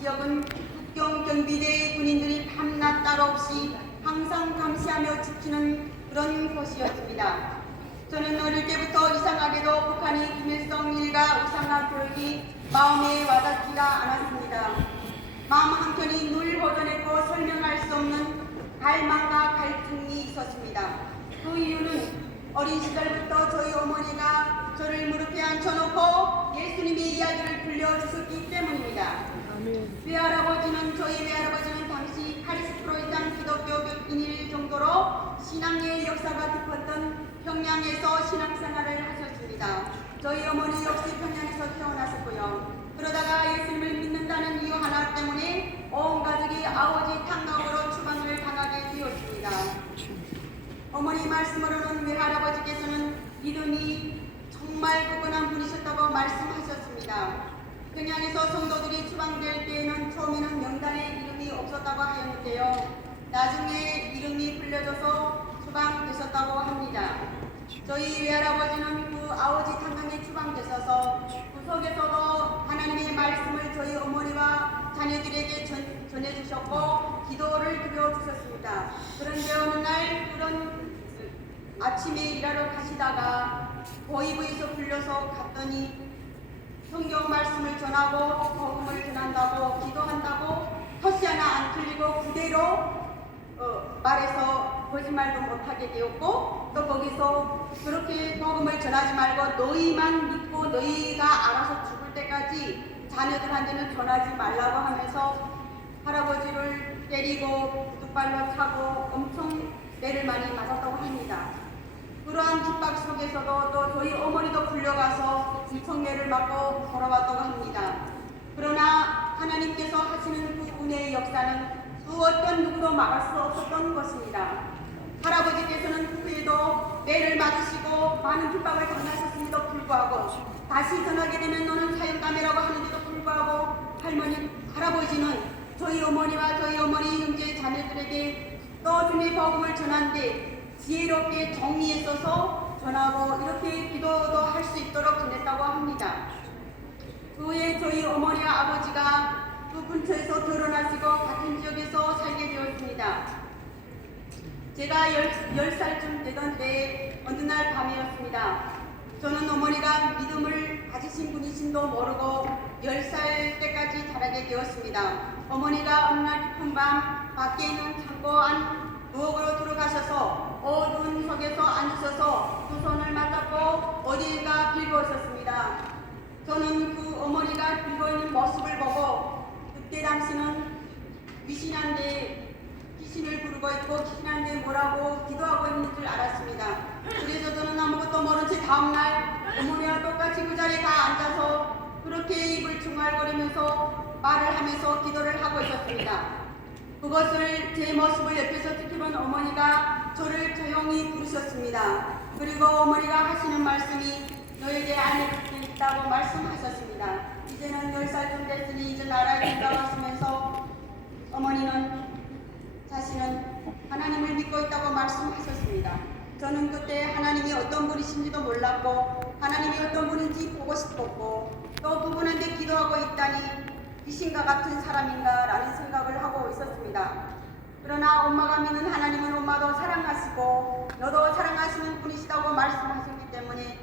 지역은 국경 경비대 군인들이 밤낮 따로 없이 항상 감시하며 지키는 그런 곳이었습니다. 저는 어릴 때부터 이상하게도 북한이 김일성 일가 우상화 교육이 마음에 와닿지가 않았습니다. 마음 한켠이 늘 허전했고 설명할 수 없는 갈망과 갈증이 있었습니다. 그 이유는 어린 시절부터 저희 어머니가 저를 무릎에 앉혀놓고 예수님의 이야기를 들려주셨기 때문입니다. 저희 외할아버지는 당시 80% 이상 기독교인일 정도로 신앙의 역사가 깊었던 평양에서 신앙생활을 하셨습니다. 저희 어머니 역시 평양에서 태어나셨고요. 그러다가 예수님을 믿는다는 이유 하나 때문에 온 가족이 아버지 탕감으로 추방을 당하게 되었습니다. 어머니 말씀으로는 외할아버지께서는 믿음이 정말 굳건한 분이셨다고 말씀하셨습니다. 평양에서 성도들이 추방될 때에는 처음에는 명단에 이름이 없었다고 하였는데요. 나중에 이름이 불려져서 추방되셨다고 합니다. 저희 외할아버지는 그 아버지 탄광에 추방되셔서 구석에서도 하나님의 말씀을 저희 어머니와 자녀들에게 전해주셨고 기도를 드려주셨습니다. 그런데 어느 날 그런 아침에 일하러 가시다가 보이부에서 불려서 갔더니 성경 말씀을 전하고 복음을 전한다고 기도한다고 헛이 하나 안 틀리고 그대로 말해서 거짓말도 못하게 되었고 또 거기서 그렇게 복음을 전하지 말고 너희만 믿고 너희가 알아서 죽을 때까지 자녀들한테는 전하지 말라고 하면서 할아버지를 때리고 뚝발로 차고 엄청 매를 많이 맞았다고 합니다. 그러한 핍박 속에서도 또 저희 어머니도 불려가서 엄청매를 맞고 돌아왔다고 합니다. 그러나 하나님께서 하시는 그 은혜의 역사는 그 어떤 누구도 막을 수 없었던 것입니다. 할아버지께서는 후에도 매를 맞으시고 많은 핍박을 당하셨음에도 불구하고 다시 전하게 되면 너는 사형감이라고 하는데도 불구하고 할아버지는 저희 어머니와 저희 어머니 형제 자녀들에게 또 주님의 복음을 전한데 지혜롭게 정리에 써서 전하고 이렇게 기도도 할 수 있도록 전했다고 합니다. 그 후에 저희 어머니와 아버지가 그 근처에서 결혼하시고 같은 지역에서 살게 되었습니다. 제가 10살쯤 되던 때에 어느 날 밤이었습니다. 저는 어머니가 믿음을 가지신 분이신도 모르고 10살 때까지 자라게 되었습니다. 어머니가 어느 날 깊은 밤 밖에 있는 창고 안 부엌으로 들어가셔서 어두운 석에서 앉으셔서 두 손을 맞잡고 어디가 빌고오셨습니다. 저는 그 어머니가 빌고 있는 모습을 보고 그때 당시는 귀신을 부르고 있고 귀신한테 뭐라고 기도하고 있는 줄 알았습니다. 그래서 저는 아무것도 모른 채 다음날 어머니와 똑같이 그 자리에 다 앉아서 그렇게 입을 중얼거리면서 말을 하면서 기도를 하고 있었습니다. 그것을 제 모습을 옆에서 지켜본 어머니가 저를 조용히 부르셨습니다. 그리고 어머니가 하시는 말씀이 너에게 아내가 있다고 말씀하셨습니다. 이제는 10살쯤 됐으니 이제 나라에 된다고 하시면서 어머니는 자신은 하나님을 믿고 있다고 말씀하셨습니다. 저는 그때 하나님이 어떤 분이신지도 몰랐고 하나님이 어떤 분인지 보고 싶었고 또 그분한테 기도하고 있다니 귀신과 같은 사람인가 라는 생각을 하고 있었습니다. 그러나 엄마가 믿는 하나님은 엄마도 사랑하시고 너도 사랑하시는 분이시다고 말씀하셨기 때문에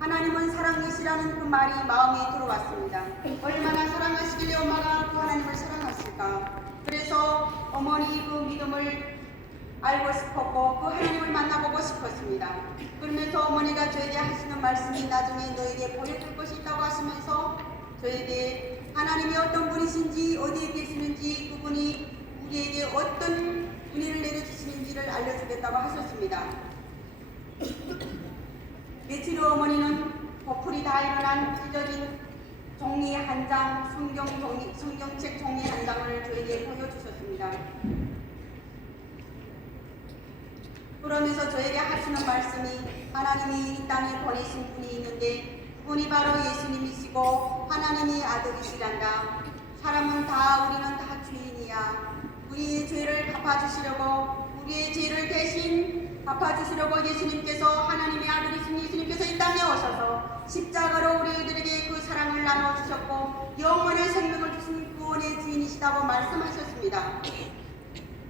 하나님은 사랑이시라는 그 말이 마음에 들어왔습니다. 얼마나 사랑하시길래 엄마가 그 하나님을 사랑하실까. 그래서 어머니 그 믿음을 알고 싶었고 그 하나님을 만나보고 싶었습니다. 그러면서 어머니가 저에게 하시는 말씀이 나중에 너에게 보여줄 것이 있다고 하시면서 저에게 하나님이 어떤 분이신지 어디에 계시는지 그분이 우리에게 어떤 은혜를 내려주시는지를 알려주겠다고 하셨습니다. 며칠 후 어머니는 보풀이 다 일어난 찢어진 종이 한 장, 성경책 종이 한 장을 저에게 보여주셨습니다. 그러면서 저에게 하시는 말씀이 하나님이 이 땅에 보내신 분이 있는데 그분이 바로 예수님이시고 하나님의 아들이시란다. 사람은 다 우리는 다 죄인이야. 우리의 죄를 갚아주시려고 우리의 죄를 대신 갚아주시려고 예수님께서 하나님의 아들이신 예수님께서 이 땅에 오셔서 십자가로 우리들에게 그 사랑을 나눠주셨고 영원한 생명을 주신 구원의 주인이 분이시다고 말씀하셨습니다.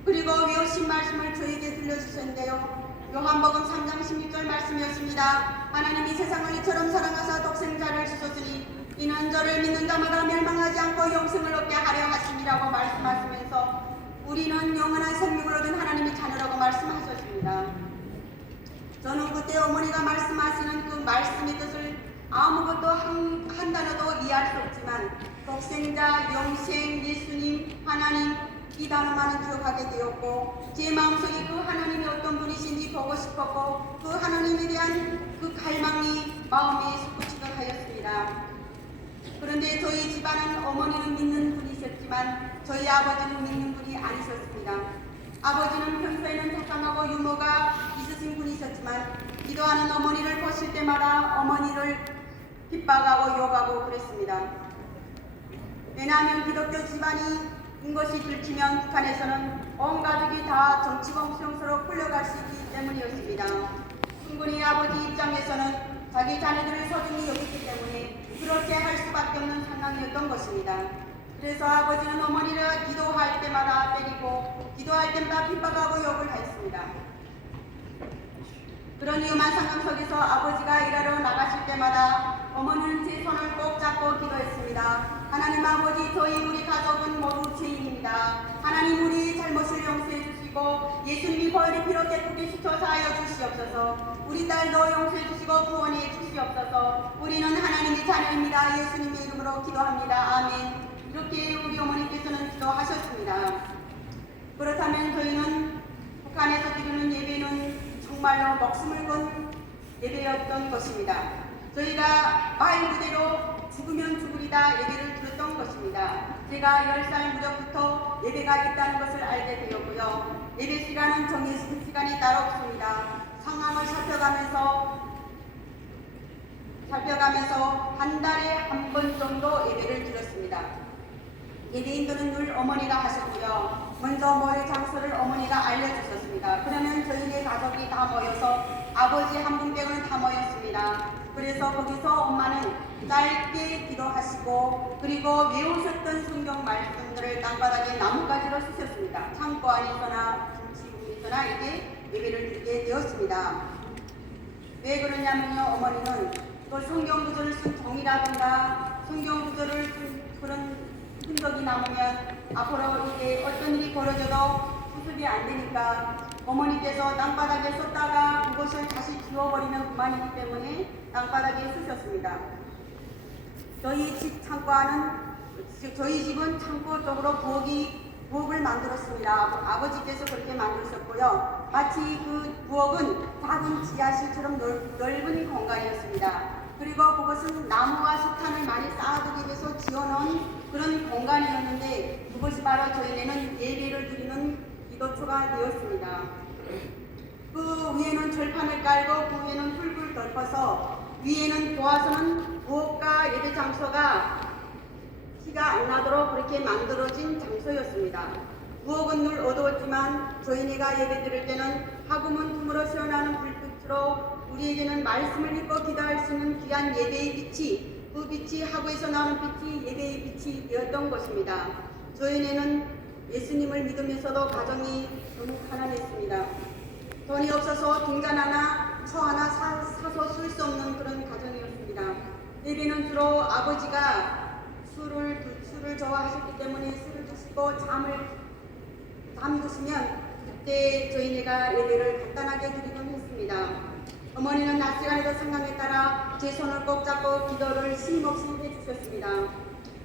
그리고 외우신 말씀을 저에게 들려주셨는데요. 요한복음 3장 16절 말씀이었습니다. 하나님이 세상을 이처럼 사랑하사 독생자를 주셨으니 이는 저를 믿는 자마다 멸망하지 않고 영생을 얻게 하려 하심이라고 말씀하시면서 우리는 영원한 생명을 얻은 하나님의 자녀라고 말씀하셨습니다. 저는 그때 어머니가 말씀하시는 그 말씀의 뜻을 아무것도 한 단어도 이해할 수 없지만 독생자, 영생, 예수님, 하나님 이 단어만은 기억하게 되었고 제 마음속에 그 하나님이 어떤 분이신지 보고 싶었고 그 하나님에 대한 그 갈망이 마음에 솟구치듯 하였습니다. 그런데 저희 집안은 어머니는 믿는 분이셨지만 저희 아버지는 믿는 분이 아니셨습니다. 아버지는 평소에는 자상하고 유머가 있으신 분이셨지만 기도하는 어머니를 보실 때마다 어머니를 핍박하고 욕하고 그랬습니다. 왜냐하면 기독교 집안인 것이 들키면 북한에서는 온 가족이 다 정치범수용소로 끌려갈 수 있기 때문이었습니다. 충분히 아버지 입장에서는 자기 자녀들을 소중히 여겼기 때문에 그렇게 할 수밖에 없는 상황이었던 것입니다. 그래서 아버지는 어머니를 기도할 때마다 때리고 기도할 때마다 핍박하고 욕을 하였습니다. 그런 위험한 상황 속에서 아버지가 일하러 나가실 때마다 어머니는 제 손을 꼭 잡고 기도했습니다. 하나님 아버지, 저희 우리 가족은 모두 죄인입니다. 하나님 우리 잘못을 용서해 주시고 예수님이 보혈의 피로 깨끗이 씻어서 하여 주시옵소서. 우리 딸도 용서해 주시고 구원해 주시옵소서. 우리는 하나님의 자녀입니다. 예수님의 이름으로 기도합니다. 아멘. 이렇게 우리 어머니께서는 기도하셨습니다. 그렇다면 저희는 북한에서 드리는 예배는 정말로 목숨을 건 예배였던 것입니다. 저희가 말 그대로 죽으면 죽으리다 예배를 들었던 것입니다. 제가 10살 무렵부터 예배가 있다는 것을 알게 되었고요. 예배 시간은 정해진 시간이 따로 없습니다. 상황을 살펴가면서 한 달에 한 번 정도 예배를 드렸습니다. 예배 인도는 늘 어머니가 하셨고요. 먼저 모일 장소를 어머니가 알려주셨습니다. 그러면 저희네 가족이 다 모여서 아버지 한 분 빼고는 다 모였습니다. 그래서 거기서 엄마는 짧게 기도하시고 그리고 외우셨던 성경 말씀들을 땅바닥에 나뭇가지로 쓰셨습니다. 창고 안에서나 김치국에서나 이렇게 예배를 드리게 되었습니다. 왜 그러냐면요, 어머니는 그 성경 구절을 쓴 종이라든가 성경 구절을 쓴 그런 흔적이 남으면 앞으로 이게 어떤 일이 벌어져도 수습이 안 되니까 어머니께서 땅바닥에 썼다가 그것을 다시 지워버리면 그만이기 때문에 땅바닥에 쓰셨습니다. 저희 집 창고는 저희 집은 창고 쪽으로 부엌을 만들었습니다. 아버지께서 그렇게 만드셨고요. 마치 그 부엌은 작은 지하실처럼 넓은 공간이었습니다. 그리고 그것은 나무와 석탄을 많이 쌓아두기 위해서 지어놓은 그런 공간이었는데 그것이 바로 저희는 예배를 드리는 기도처가 되었습니다. 그 위에는 절판을 깔고 그 위에는 흙을 덮어서 위에는 도와서는 부엌과 예배 장소가 티가 안 나도록 그렇게 만들어진 장소였습니다. 부엌은 늘 어두웠지만 저희네가 예배 드릴 때는 하구문 틈으로 새어나는 불빛으로 우리에게는 말씀을 읽고 기도할 수 있는 귀한 예배의 빛이 그 빛이 하구에서 나오는 빛이 예배의 빛이 되었던 것입니다. 저희네는 예수님을 믿으면서도 가정이 너무 가난했습니다. 돈이 없어서 등잔 하나, 초 하나 사서 쓸 수 없는 그런 가정이었습니다. 예배는 주로 아버지가 술을 좋아하셨기 때문에 술을 드시고 잠 드시면 그때 저희네가 예배를 간단하게 드리곤 했습니다. 어머니는 낮 시간에도 상황에 따라 제 손을 꼭 잡고 기도를 쉼없이 해주셨습니다.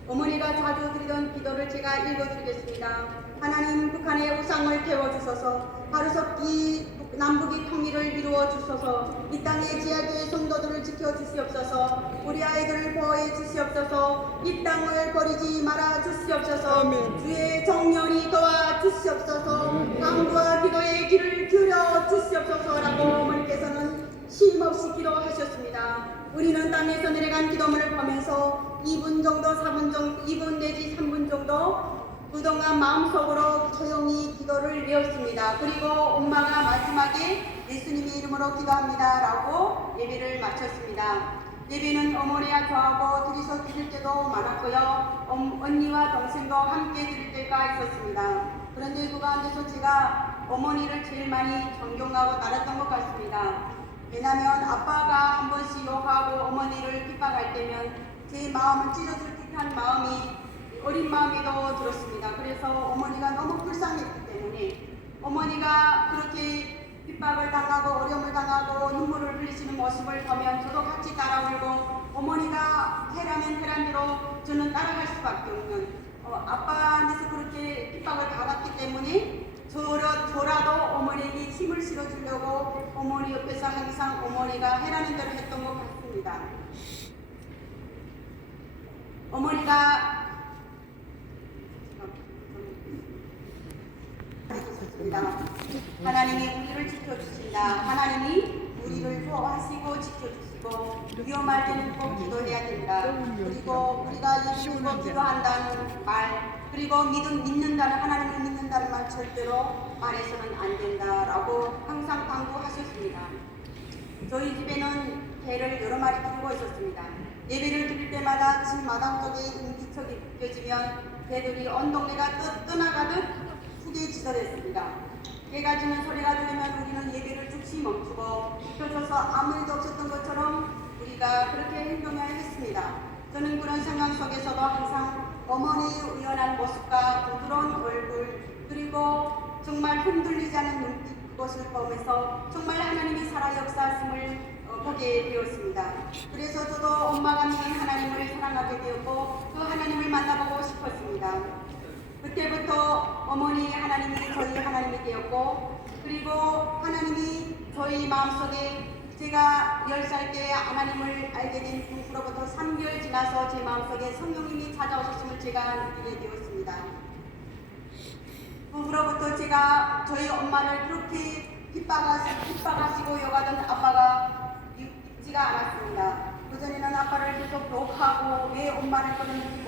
어머니가 자주 드리던 기도를 제가 읽어드리겠습니다. 하나님, 북한의 우상을 태워주소서. 하루속히 남북이 통일을 이루어 주소서. 이 땅의 제약의 성도들을 지켜주시옵소서. 우리 아이들을 보호해 주시옵소서. 이 땅을 버리지 말아 주시옵소서. 아멘. 주의 정령이 도와 주시옵소서. 강구와 기도의 길을 기울여 주시옵소서라고 어머니께서는 쉼없이 기도하셨습니다. 우리는 땅에서 내려간 기도문을 보면서 2분 정도, 2분 내지 3분 정도 그동안 마음속으로 조용히 기도를 외웠습니다. 그리고 엄마가 마지막에 예수님의 이름으로 기도합니다 라고 예배를 마쳤습니다. 예배는 어머니와 저하고 둘이서 드릴 때도 많았고요. 언니와 동생도 함께 드릴 때가 있었습니다. 그런데 그 가운데서 제가 어머니를 제일 많이 존경하고 따랐던 것 같습니다. 왜냐하면 아빠가 한 번씩 욕하고 어머니를 핍박할 때면 제 마음은 찢어질 듯한 마음이 어린 마음에도 들었습니다. 그래서 어머니가 너무 불쌍했기 때문에 어머니가 그렇게 핍박을 당하고 어려움을 당하고 눈물을 흘리시는 모습을 보면 저도 같이 따라 울고 어머니가 해라면 해란 대로 저는 따라갈 수밖에 없는 아빠한테서 그렇게 핍박을 받았기 때문에 저라도 어머니에게 힘을 실어주려고 어머니 옆에서 항상 어머니가 해라는 대로 했던 것 같습니다. 어머니가 하나님이 우리를 지켜주신다. 하나님이 우리를 보호하시고 지켜주시고 위험할 때는 꼭 기도해야 된다. 그리고 우리가 예수님을 기도한다는 말 그리고 믿는다는 하나님을 믿는다는 말 절대로 말해서는 안 된다라고 항상 당부하셨습니다. 저희 집에는 개를 여러 마리 키우고 있었습니다. 예배를 드릴 때마다 집 마당 쪽에 인기척이 느껴지면 개들이 온 동네가 떠나가듯 크게 지저댔습니다. 개가 짖는 소리가 들리면 우리는 예배를 즉시 멈추고 펴줘서 아무 일도 없었던 것처럼 우리가 그렇게 행동해야 했습니다. 저는 그런 상황 속에서도 항상 어머니의 의연한 모습과 부드러운 얼굴 그리고 정말 흔들리지 않는 눈빛 그것을 보면서 정말 하나님이 살아 역사하심을 보게 되었습니다. 그래서 저도 엄마가 믿는 하나님을 사랑하게 되었고 그 하나님을 만나보고 싶었습니다. 그때부터 어머니 하나님이 저희 하나님이 되었고 그리고 하나님이 저희 마음속에 제가 10살 때 하나님을 알게 된 후로부터 3개월 지나서 제 마음속에 성령님이 찾아오셨음을 제가 느끼게 되었습니다. 그 후로부터 제가 저희 엄마를 그렇게 핍박하시고 욕하던 아빠가 있지가 않았습니다. 그전에는 아빠를 계속 욕하고 왜 엄마를 그랬는지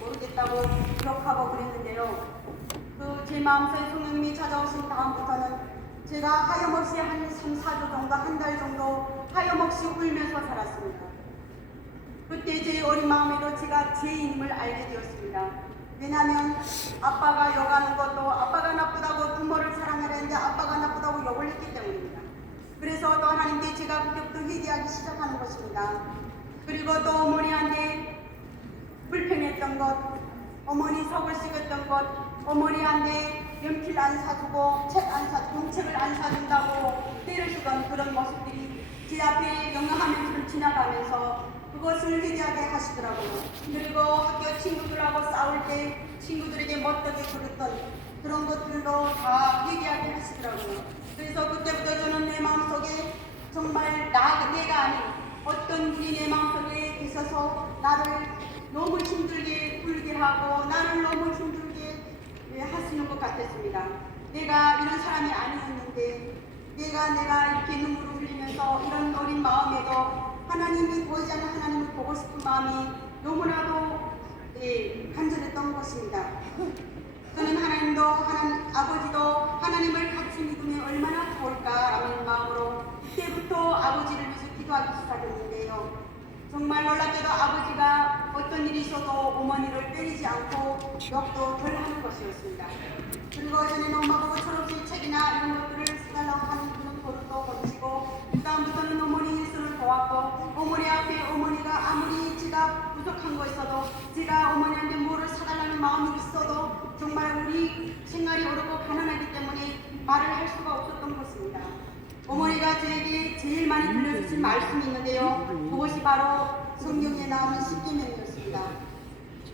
모르겠다고 욕하고 그랬는데요. 제 마음속에 성령님이 찾아오신 다음부터는 제가 하염없이 한 3, 4주 정도 한 달 정도 하염없이 울면서 살았습니다. 그때 제 어린 마음에도 제가 죄인임을 알게 되었습니다. 왜냐하면 아빠가 욕하는 것도 아빠가 나쁘다고 부모를 사랑하려는데 아빠가 나쁘다고 욕을 했기 때문입니다. 그래서 또 하나님께 제가 그때부터 회개하기 시작하는 것입니다. 그리고 또 어머니한테 불평했던 것, 어머니 속을 씹었던 것, 어머니한테 연필 안 사주고 용책을 안 사준다고 때를 쓰던 그런 모습들이 제 앞에 영영하면서 지나가면서 그것을 회개하게 하시더라고요. 그리고 학교 친구들하고 싸울 때 친구들에게 못되게 굴었던 그런 것들도 다 회개하게 하시더라고요. 그래서 그때부터 저는 내 마음속에 정말 내가 아닌 어떤 분이 내 마음속에 있어서 나를 너무 힘들게 굴게 하고 나를 너무 힘들게 하시는 것 같았습니다. 내가 이런 사람이 아니었는데 내가 이렇게 눈물을 흘리면서 이런 어린 마음에도 하나님이 보이지 않는 하나님을 보고 싶은 마음이 너무나도 간절했던 것입니다. 저는 하나님도 아버지도 하나님을 같이 믿으면 얼마나 좋을까라는 마음으로 그때부터 아버지를 위해서 기도하기 시작했는데요. 정말 놀랍게도 아버지가 어떤 일이 있어도 어머니를 때리지 않고 욕도 덜 하는 것이었습니다. 그리고 전에는 엄마 보고 철없이 책이나 이런 것들을 사달라고 하는 그런 버릇도 고치고 그다음부터는 어머니 일손을 도왔고 어머니 앞에 어머니가 아무리 제가 부족한 거 있어도 제가 어머니한테 뭐를 사달라는 마음이 있어도 정말 우리 생활이 어렵고 가난하기 때문에 말을 할 수가 없었던 것입니다. 어머니가 저에게 제일 많이 들려주신 말씀이 있는데요. 그것이 바로 성경에 나오는 십계명이었습니다.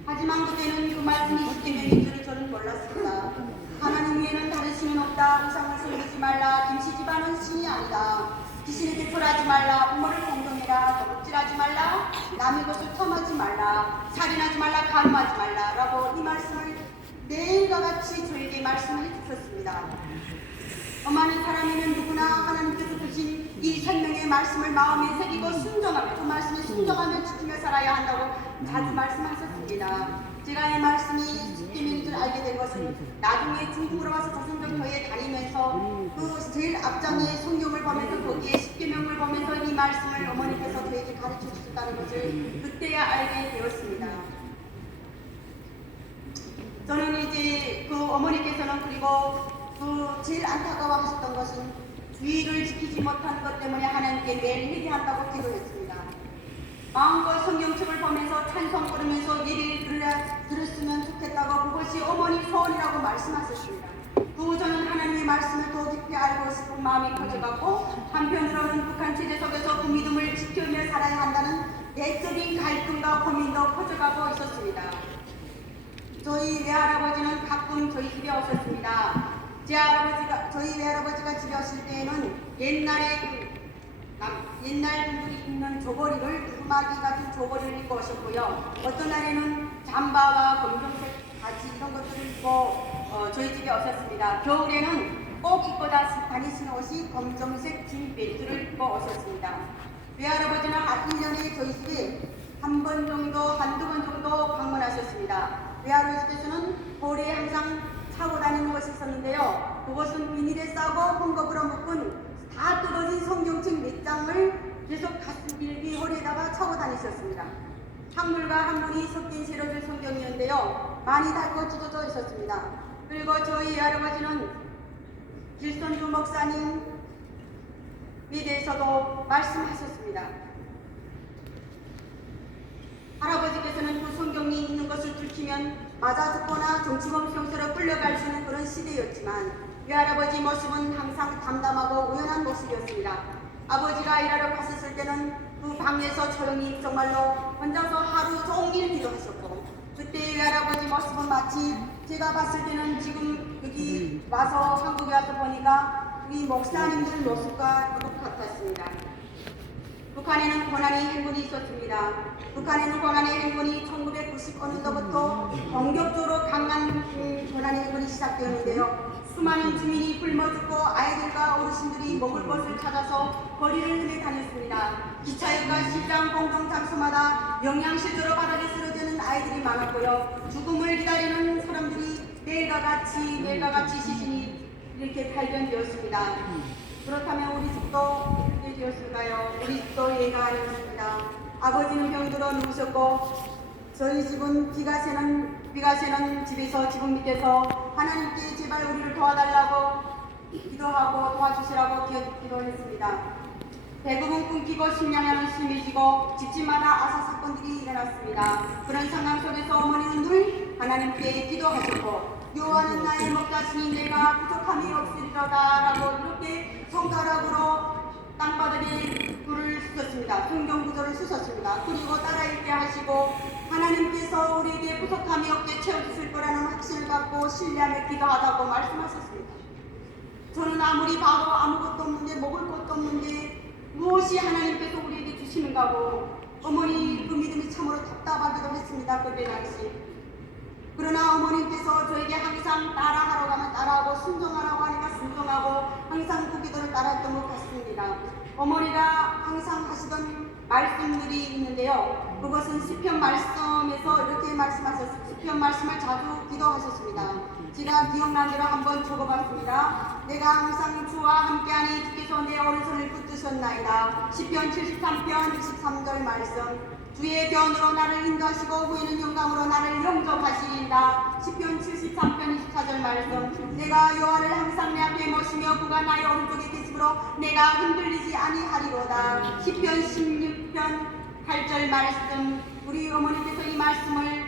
하지만 그때는 그 말씀이 십계명인 줄을 저는 몰랐습니다. 하나님 외에는 다른 신은 없다. 우상을 섬기지 말라. 김씨 집안은 신이 아니다. 귀신에게 절하지 말라. 부모를 공경해라. 도둑질하지 말라. 남의 것을 탐하지 말라. 살인하지 말라. 간음하지 말라. 라고 이 말씀을 매일과 같이 저에게 말씀을 해주셨습니다. 엄마는 사람이면 누구나 하나님께서 주신 이 생명의 말씀을 마음에 새기고 순종하며 그 말씀에 순종하며 지키며 살아야 한다고 자주 말씀하셨습니다. 제가 이 말씀이 십계명인 줄 알게 된 것은 것은 나중에 중국으로 와서 조선정토에 다니면서 그 제일 앞장에 성경을 보면서 거기에 십계명을 보면서 이 말씀을 어머니께서 저에게 가르쳐 주셨다는 것을 그때야 알게 되었습니다. 저는 이제 그 어머니께서는 그리고 그 제일 안타까워하셨던 것은 주의를 지키지 못한 것 때문에 하나님께 매일 회개한다고 기도했습니다. 마음껏 성경책을 보면서 찬송 부르면서 예배를 들었으면 좋겠다고 그것이 어머니 소원이라고 말씀하셨습니다. 또 저는 하나님의 말씀을 더 깊이 알고 싶은 마음이 커져가고 한편으로는 북한 체제 속에서 그 믿음을 지키며 살아야 한다는 내적인 갈등과 고민도 커져가고 있었습니다. 저희 외할아버지는 가끔 저희 집에 오셨습니다. 저희 외할아버지가 집에 오실 때에는 옛날 분들이 입는 조거리를 두루마기 같은 조거리를 입고 오셨고요. 어떤 날에는 잠바와 검정색 바지 이런 것들을 입고 저희 집에 오셨습니다. 겨울에는 꼭 입고 다니시는 옷이 검정색 진 벨트를 입고 오셨습니다. 외할아버지는 1년에 저희 집에 한두 번 정도 방문하셨습니다. 외할아버지께서는 볼에 항상 차고 다니는 것이 있었는데요. 그것은 비닐에 싸고 헝겊으로 묶은 다 뜯어진 성경책 몇 장을 계속 가슴길기 허리에다가 차고 다니셨습니다. 한물과 한물이 섞인 세로줄 성경이었는데요. 많이 닳고 찢어져 있었습니다. 그리고 저희 할아버지는 길선주 목사님에 대해서도 말씀하셨습니다. 할아버지께서는 그 성경이 있는 것을 들키면 맞아 죽거나 정치범용소로 끌려갈 수 있는 그런 시대였지만 외할아버지 모습은 항상 담담하고 우연한 모습이었습니다. 아버지가 일하러 갔었을 때는 그 방에서 조용히 정말로 혼자서 하루 종일 기도하셨고 그때 외할아버지 모습은 마치 제가 봤을 때는 지금 여기 와서 한국에 와서 보니까 우리 목사님들 모습과 똑같았습니다. 북한에는 고난의 행군이 있었습니다. 북한에는 고난의 행군이 1990년도부터 본격적으로 강한 고난의 행군이 시작되었는데요. 수많은 주민이 굶어 죽고 아이들과 어르신들이 먹을 것을 찾아서 거리를 헤매 다녔습니다. 기차역과 시장 공동장소마다 영양실조로 바닥에 쓰러지는 아이들이 많았고요. 죽음을 기다리는 사람들이 매일과 같이 시신이 이렇게 발견되었습니다. 그렇다면 우리 집도 어떻게 되었을까요? 우리 집도 예가 아니었습니다. 아버지는 병들어 누우셨고 저희 집은 비가 새는 집에서 지붕 밑에서 하나님께 제발 우리를 도와달라고 기도하고 도와주시라고 기도했습니다. 대부분 끊기고 식량량은 심해지고 집집마다 아사 사건들이 일어났습니다. 그런 상황 속에서 어머니는 늘 하나님께 기도하셨고 여호와는 나의 목자시니 내가 부족함이 없으리로다 라고 이렇게 손가락으로 땅바닥에 불을 쓰셨습니다. 성경 구절을 쓰셨습니다. 그리고 따라 읽게 하시고 하나님께서 우리에게 부족함이 없게 채워주실 거라는 확신을 갖고 신뢰하며 기도하자고 말씀하셨습니다. 저는 아무리 봐도 아무것도 없는데 먹을 것도 없는데 무엇이 하나님께서 우리에게 주시는가고 어머니 그 믿음이 참으로 답답하기도 했습니다. 그때 당시. 그러나 어머님께서 저에게 항상 따라하러 가면 따라하고 순종하라고 하니까 순종하고 항상 그 기도를 따랐던 것 같습니다. 어머니가 항상 하시던 말씀들이 있는데요. 그것은 시편 말씀에서 이렇게 말씀하셨습니다. 시편 말씀을 자주 기도하셨습니다. 제가 기억난 대로 한번 적어봤습니다. 내가 항상 주와 함께하니 주께서 내 오른손을 붙드셨나이다. 시편 73편 23절 말씀. 주의 견으로 나를 인도하시고 후에는 영광으로 나를 영접하시리이다. 시편 73편 24절 말씀. 내가 여호와를 항상 내 앞에 모시며 그가 나의 오른쪽에 계시므로 내가 흔들리지 아니하리로다. 시편 16편 8절 말씀. 우리 어머니께서 이 말씀을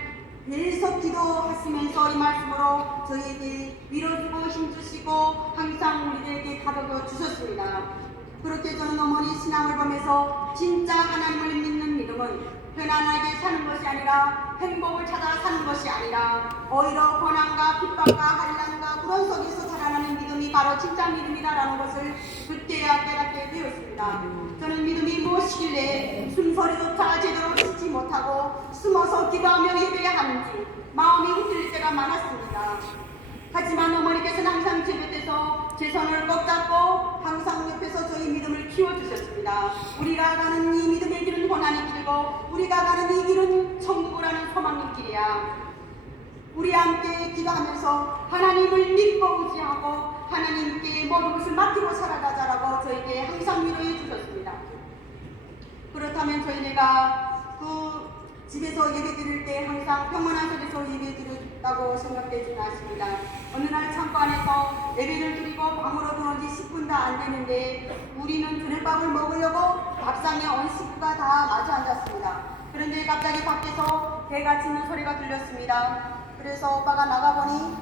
계속 기도하시면서 이 말씀으로 저희에게 위로주고 힘주시고 항상 우리들에게 가르쳐 주셨습니다. 그렇게 저는 어머니 신앙을 보면서 진짜 하나님을 믿는 믿음은 편안하게 사는 것이 아니라 행복을 찾아 사는 것이 아니라 오히려 고난과 핍박과 환난과 불안 속에서 살아나는 믿음이 바로 진짜 믿음이다라는 것을 그때야 깨닫게 되었습니다. 저는 믿음이 무엇이길래 숨소리조차 제대로 듣지 못하고 숨어서 기도하며 예배해야 하는지 마음이 흔들릴 때가 많았습니다. 하지만 어머니께서는 항상 제 곁에서 제 손을 꼭 잡고 항상 옆에서 저희 믿음을 키워주셨습니다. 우리가 가는 이 믿음의 길은 고난의 길이고 우리가 가는 이 길은 천국을 하는 소망의 길이야. 우리 함께 기도하면서 하나님을 믿고 의지하고 하나님께 모든 것을 맡기고 살아가자라고 저에게 항상 위로해 주셨습니다. 그렇다면 저희가 그 집에서 예배 드릴 때 항상 평온한 속에서 예배 드렸다고 생각되지는 않습니다. 어느 날 창고 안에서 예배를 드리고 방으로 들어온 지 10분도 안 되는데 우리는 저녁밥을 먹으려고 밥상에 온 식구가 다 마주 앉았습니다. 그런데 갑자기 밖에서 배가 짖는 소리가 들렸습니다. 그래서 오빠가 나가보니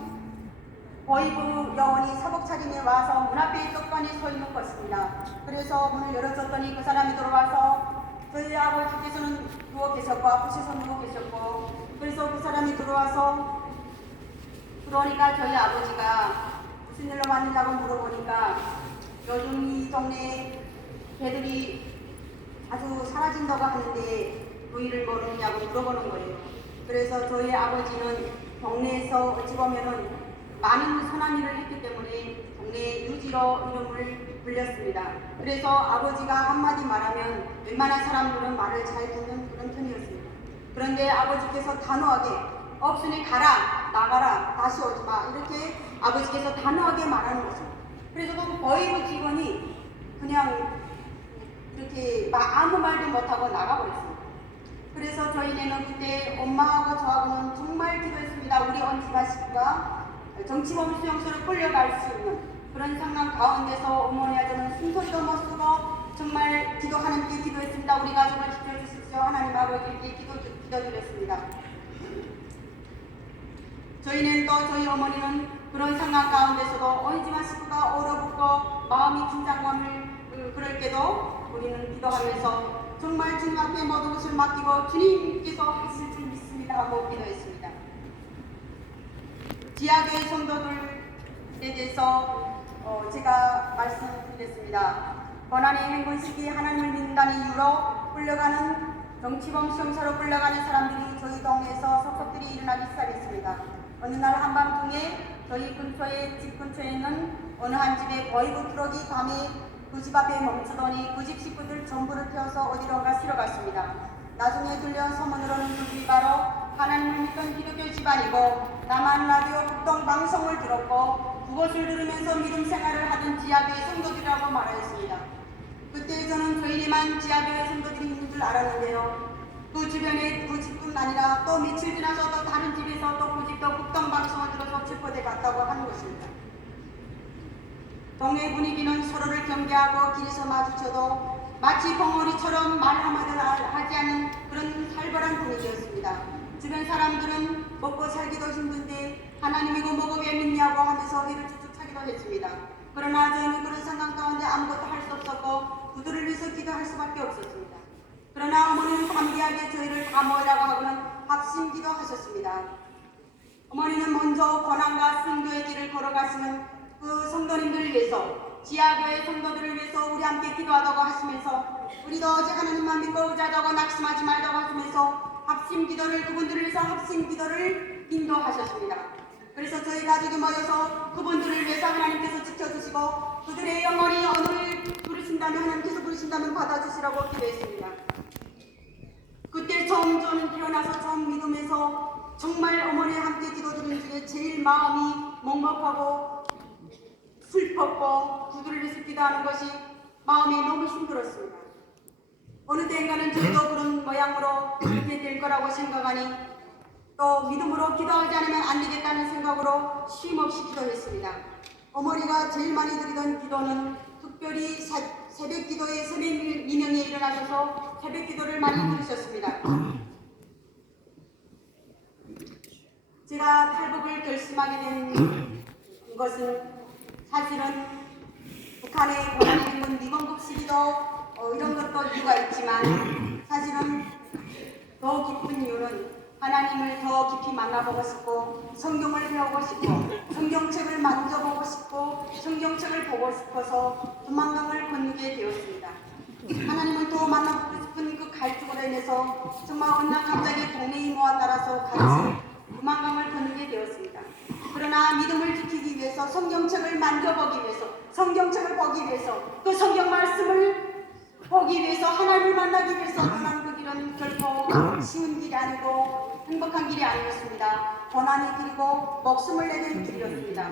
보이부 여원이 사복 차림에 와서 문 앞에 떡하니 서 있는 것입니다. 그래서 문을 열어줬더니 그 사람이 들어와서 저희 아버지께서는 누워 계셨고 아버지께서 누워 계셨고 그래서 그 사람이 들어와서 그러니까 저희 아버지가 무슨 일로 왔느냐고 물어보니까 요즘 이 동네 개들이 아주 사라진다고 하는데 그 일을 모르느냐고 물어보는 거예요. 그래서 저희 아버지는 동네에서 어찌 보면은 많은 선한 일을 했기 때문에 동네 유지로 이름을 불렸습니다. 그래서 아버지가 한마디 말하면 웬만한 사람들은 말을 잘 듣는 그런 편이었습니다. 그런데 아버지께서 단호하게 없으니 가라, 나가라, 다시 오지 마 이렇게 아버지께서 단호하게 말하는 것입니다. 그래서 그 보이부 직원이 그냥 이렇게 아무 말도 못하고 나가버렸습니다. 그래서 저희네는 그때 엄마하고 저하고는 정말 기도했습니다. 우리 언지가 식구가 정치범 수용소로 끌려갈 수 있는 그런 상황 가운데서 어머니와 저는 숨소리도 못 쓰고 정말 하나님께 기도했습니다. 우리 가족을 지켜주십시오. 하나님 아버지께 기도드렸습니다. 저희는 또 저희 어머니는 그런 상황 가운데서도 언지마 식구가 얼어붙고 마음이 긴장감을 그럴 때도 우리는 기도하면서 정말 주님 앞에 모든 것을 맡기고 주님께서 하실 줄 믿습니다 하고 기도했습니다. 지하교회 성도들에 대해서 제가 말씀드렸습니다. 고난의 행군 시기 하나님을 믿는다는 이유로 끌려가는 정치범 수용소로 끌려가는 사람들이 저희 동네에서 속속들이 일어나기 시작했습니다. 어느 날 한밤중에 저희 근처에 집 근처에 있는 어느 한 집에 보이부 트럭이 밤에 그 집 앞에 멈추더니 그 집 식구들 전부를 태워서 어디론가 실어갔습니다. 나중에 들려 소문으로는 그들이 바로 하나님을 믿던 기독교 집안이고 남한 라디오 북동 방송을 들었고 그것을 들으면서 믿음 생활을 하던 지하교회 성도들이라고 말하였습니다. 그때 저는 저희네만 지하교회 성도들이 있는 줄 알았는데요. 그 주변에 그 집뿐 아니라 또 며칠 지나서 또 다른 집에서 또 그 집도 북동 방송을 들어서 체포돼 갔다고 하는 것입니다. 동네 분위기는 서로를 경계하고 길에서 마주쳐도 마치 봉오리처럼 말 한마디도 하지 않는 그런 살벌한 분위기였습니다. 주변 사람들은 먹고 살기도 힘든데 하나님이고 뭐고 왜 믿냐고 하면서 회를 쭉쭉 차기도 했습니다. 그러나 저희는 그런 상황 가운데 아무것도 할 수 없었고 그들을 위해서 기도할 수밖에 없었습니다. 그러나 어머니는 담대하게 저희를 다 모이라고 하고는 합심 기도하셨습니다. 어머니는 먼저 고난과 순교의 길을 걸어가시는 그 성도님들을 위해서 지하교회 성도들을 위해서 우리 함께 기도하다고 하시면서 우리도 어제 하나님만 믿고 의지하자고 낙심하지 말자고 하시면서 합심 기도를 그분들을 위해서 합심 기도를 인도하셨습니다. 그래서 저희 가족이 모여서 그분들을 위해서 하나님께서 지켜주시고 그들의 영혼이 오늘 부르신다면 하나님께서 부르신다면 받아주시라고 기도했습니다. 그때 처음 저는 태어나서 처음 믿음에서 정말 어머니와 함께 기도드린 중에 제일 마음이 먹먹하고 슬펐고 그들을 위해서 기도하는 것이 마음이 너무 힘들었습니다. 어느 때인가는 저희도 그런 모양으로 그렇게 될 거라고 생각하니 또 믿음으로 기도하지 않으면 안 되겠다는 생각으로 쉼없이 기도했습니다. 어머니가 제일 많이 드리던 기도는 특별히 새벽 기도에 새벽 미명에 일어나셔서 새벽 기도를 많이 들으셨습니다. 제가 탈북을 결심하게 된 것은 사실은 북한의 고난의 행군 미건국 시기도 이런 것도 이유가 있지만 사실은 더 깊은 이유는 하나님을 더 깊이 만나보고 싶고 성경을 배우고 싶고 성경책을 만져보고 싶고 성경책을 보고 싶어서 두만강을 건너게 되었습니다. 하나님을 더 만나보고 싶은 그 갈증으로 인해서 정말 어느 날 갑자기 동네 이모와 따라서 같이 두만강을 건너게 되었습니다. 그러나 믿음을 지키기 위해서 성경책을 만져보기 위해서 성경책을 보기 위해서 그 성경 말씀을 보기 위해서 하나님을 만나기 위해서 떠난 그 길은 결코 쉬운 길이 아니고 행복한 길이 아니었습니다. 고난의 길이고 목숨을 내는 길이었습니다.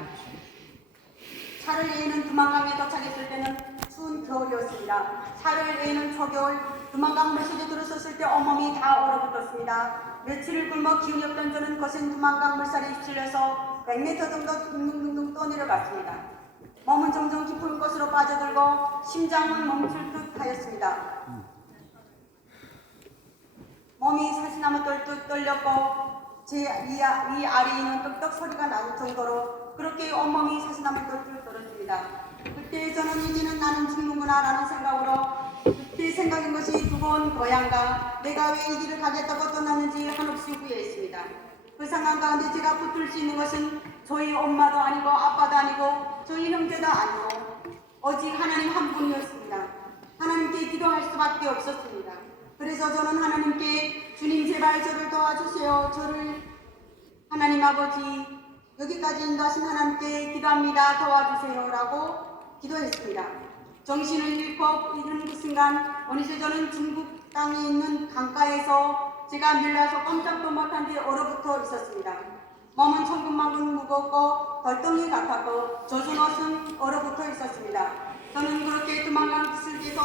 차를 외에는 두만강에 도착했을 때는 추운 겨울이었습니다. 차를 외에는 초겨울 두만강 물속에 들어섰을 때 온몸이 다 얼어붙었습니다. 며칠을 굶어 기운이 없던 저는 거센 두만강 물살에 휩쓸려서 100m 정도 둥둥둥둥 떠내려갔습니다. 몸은 점점 깊은 곳으로 빠져들고 심장은 멈출 듯 하였습니다. 몸이 사시나무 떨듯 떨렸고 제 위 아래에 있는 떡떡 소리가 나는 정도로 그렇게 온몸이 사시나무 떨듯 떨었습니다. 그때 저는 이제는 나는 죽는구나 라는 생각으로 그때 생각인 것이 두고 온 고향과 내가 왜 이 길을 가겠다고 떠났는지 한없이 후회했습니다. 그 상황 가운데 제가 붙들 수 있는 것은 저희 엄마도 아니고 아빠도 아니고 저희 형제도 아니고 오직 하나님 한 분이었습니다. 하나님께 기도할 수밖에 없었습니다. 그래서 저는 하나님께 주님 제발 저를 도와주세요. 저를 하나님 아버지 여기까지 인도하신 하나님께 기도합니다. 도와주세요 라고 기도했습니다. 정신을 잃고 이른 그 순간 어느새 저는 중국 땅에 있는 강가에서 제가 밀려서 꼼짝도 못한 데 얼어붙어 있었습니다. 몸은 천근만근 무겁고 벌덩이 같았고 젖은 옷은 얼어붙어 있었습니다. 저는 그렇게 두만강 비슬기에서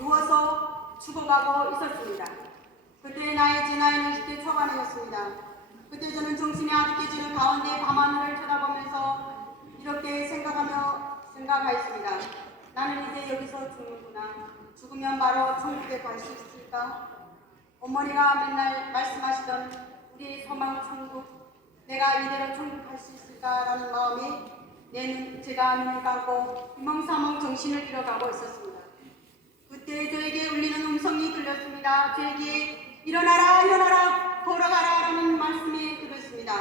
누워서 죽어가고 있었습니다. 그때 제 나이는 10대 초반이었습니다. 그때 저는 정신이 아득해지는 가운데 밤하늘을 쳐다보면서 이렇게 생각하였습니다. 나는 이제 여기서 죽는구나. 죽으면 바로 천국에 갈 수 있을까? 어머니가 맨날 말씀하시던 우리의 소망 천국, 내가 이대로 천국 갈 수 있을까라는 마음에 제가 눈을 감고 희망사망 정신을 잃어가고 있었습니다. 그때 저에게 울리는 음성이 들렸습니다. 저에게 일어나라 일어나라 걸어가라 라는 말씀이 들었습니다.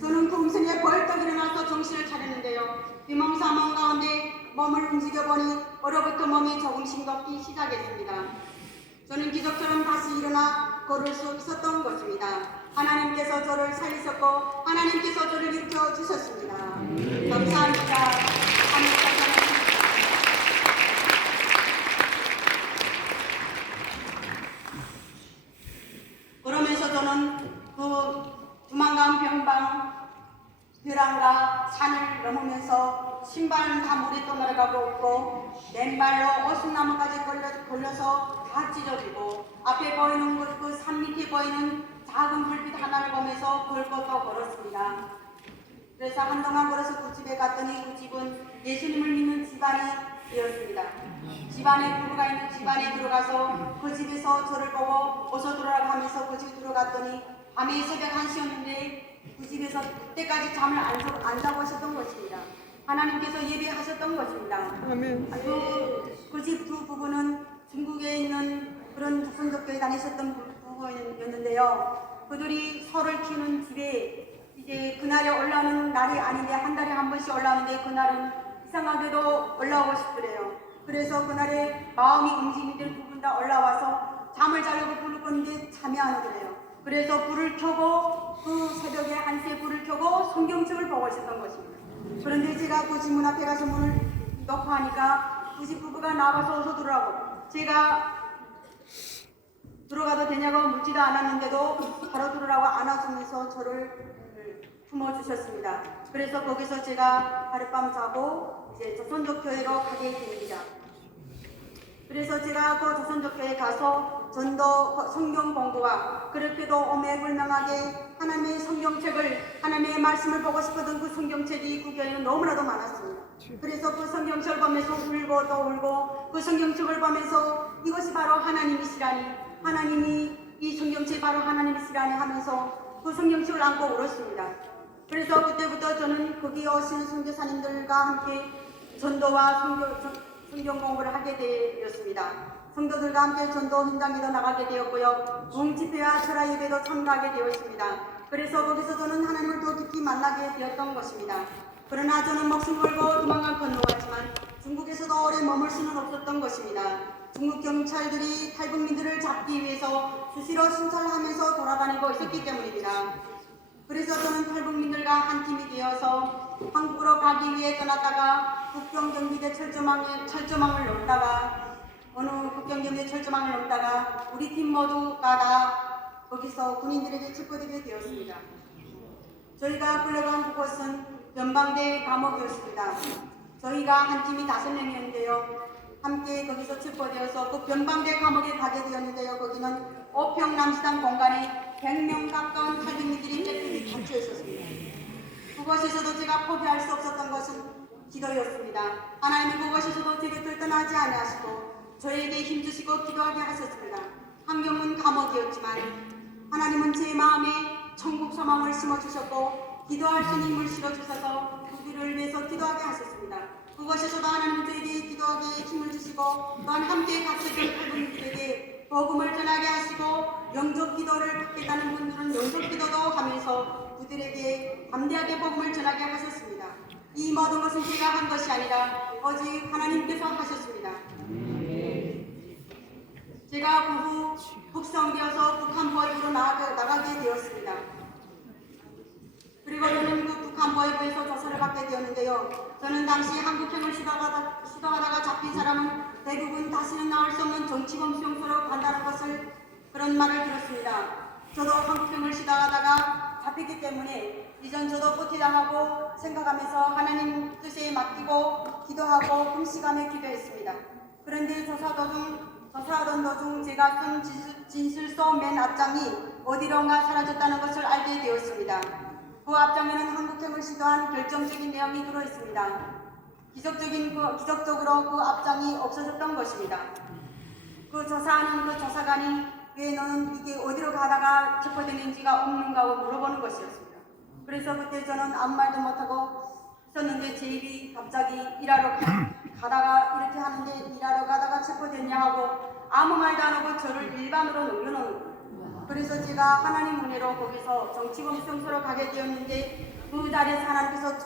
저는 그 음성에 벌떡 일어나서 정신을 차렸는데요. 희망사망 가운데 몸을 움직여보니 얼어붙은 몸이 조금씩 녹기 시작했습니다. 저는 기적처럼 다시 일어나 걸을 수 있었던 것입니다. 하나님께서 저를 살리셨고 하나님께서 저를 일으켜 주셨습니다. 감사합니다. 그러면서 저는 그 두만강 벼랑과 산을 넘으면서 신발은 다 물에 떠내려가고 있고 맨발로 어순나무까지 걸려서 다 찢어지고 앞에 보이는 그 산 밑에 보이는 작은 불빛 하나를 보면서 걸고 또 걸었습니다. 그래서 한동안 걸어서 그 집에 갔더니 그 집은 예수님을 믿는 집안이 되었습니다. 집안에 부부가 있는 집안에 들어가서 그 집에서 저를 보고 어서 들어오라고 하면서 그 집에 들어갔더니 밤에 새벽 1시였는데 그 집에서 그때까지 잠을 안 자고 하셨던 것입니다. 하나님께서 예배하셨던 것입니다. 그 집 두 부부는 중국에 있는 그런 조선족교에 다니셨던 부부였는데요. 그들이 소를 키우는 집에 이제 그날에 올라오는 날이 아닌데 한 달에 한 번씩 올라오는데 그날은 이상하게도 올라오고 싶더래요. 그래서 그날에 마음이 움직이는 부분 다 올라와서 잠을 자려고 불을 껐는데 잠이 안 오더래요. 그래서 불을 켜고 그 새벽에 한시에 불을 켜고 성경책을 보고 있었던 것입니다. 그런데 제가 그 집 문 앞에 가서 문을 놓고 하니까 그 집 부부가 나와서 어서 들어오라고 제가 들어가도 되냐고 묻지도 않았는데도 바로 들어오라고 안아주면서 저를 품어주셨습니다. 그래서 거기서 제가 하룻밤 자고 이제 조선족교회로 가게 됩니다. 그래서 제가 그 조선족교회에 가서 전도 성경 공부와 그렇게도 오매불명하게 하나님의 성경책을 하나님의 말씀을 보고 싶었던 그 성경책이 그 교회는 너무나도 많았습니다. 그래서 그 성경책을 보면서 울고 또 울고 그 성경책을 보면서 이것이 바로 하나님이시라니 하나님이 이 성경책이 바로 하나님이시라니 하면서 그 성경책을 안고 울었습니다. 그래서 그때부터 저는 거기 오신 선교사님들과 함께 전도와 성경 공부를 하게 되었습니다. 성도들과 함께 전도 현장에도 나가게 되었고요. 동집회와 철야 예배도 참가하게 되었습니다. 그래서 거기서 저는 하나님을 더 깊이 만나게 되었던 것입니다. 그러나 저는 목숨 걸고 도망을 건너왔지만 중국에서도 오래 머물 수는 없었던 것입니다. 중국 경찰들이 탈북민들을 잡기 위해서 수시로 순찰하면서 돌아다니고 있었기 때문입니다. 그래서 저는 탈북민들과 한 팀이 되어서 한국으로 가기 위해 떠났다가 국경경비대 철조망을 넘다가 어느 국경경비대 철조망을 넘다가 우리 팀 모두가 다 거기서 군인들에게 체포되게 되었습니다. 저희가 끌려간 그곳은 연방대 감옥이었습니다. 저희가 한 팀이 5명이었는데요. 함께 거기서 체포되어서 그 변방대 감옥에 가게 되었는데요. 거기는 오평남시당 공간에 100명 가까운 탈북민들이 떼풀이 닫혀 있었습니다. 그곳에서도 제가 포기할 수 없었던 것은 기도였습니다. 하나님은 그곳에서도 제 곁을 떠나지 아니하시고 저에게 힘주시고 기도하게 하셨습니다. 환경은 감옥이었지만 하나님은 제 마음에 천국 소망을 심어주셨고 기도할 수 있는 힘을 실어주셔서 그들을 위해서 기도하게 하셨습니다. 그곳에서도 하나님은 저에게 기도하게 힘을 주시고 또한 함께 갇혀있던 그분들에게 복음을 전하게 하시고 영접 기도를 받겠다는 분들은 영접 기도도 하면서 그들에게 담대하게 복음을 전하게 하셨습니다. 이 모든 것은 제가 한 것이 아니라 오직 하나님께서 하셨습니다. 제가 그 후 북성되어서 북한 보위부로 나가게 되었습니다. 그리고 저는 그 북한 보위부에서 조사를 받게 되었는데요. 저는 당시 한국형을 시도하다가 잡힌 사람은 대부분 다시는 나올 수 없는 정치범 수용소로 간다는 것을 그런 말을 들었습니다. 저도 한국형을 시도하다가 잡혔기 때문에 이전 저도 포티당하고 생각하면서 하나님 뜻에 맡기고 기도하고 금식하며 기도했습니다. 그런데 조사하던 도중 제가 쓴 진술서 맨 앞장이 어디론가 사라졌다는 것을 알게 되었습니다. 그 앞장에는 한국형을 시도한 결정적인 내용이 들어있습니다. 기적적으로 그 앞장이 없어졌던 것입니다. 그 조사하는 그 조사관이 왜 너는 이게 어디로 가다가 체포되는지가 없는가 하고 물어보는 것이었습니다. 그래서 그때 저는 아무 말도 못하고 있었는데 제 입이 갑자기 일하러 가다가 이렇게 하는데 일하러 가다가 체포됐냐 하고 아무 말도 안 하고 저를 일반으로 넘겨놓는 거예요. 그래서 제가 하나님 은혜로 거기서 정치범 수용소로 가게 되었는데 그 자리에서 하나님께서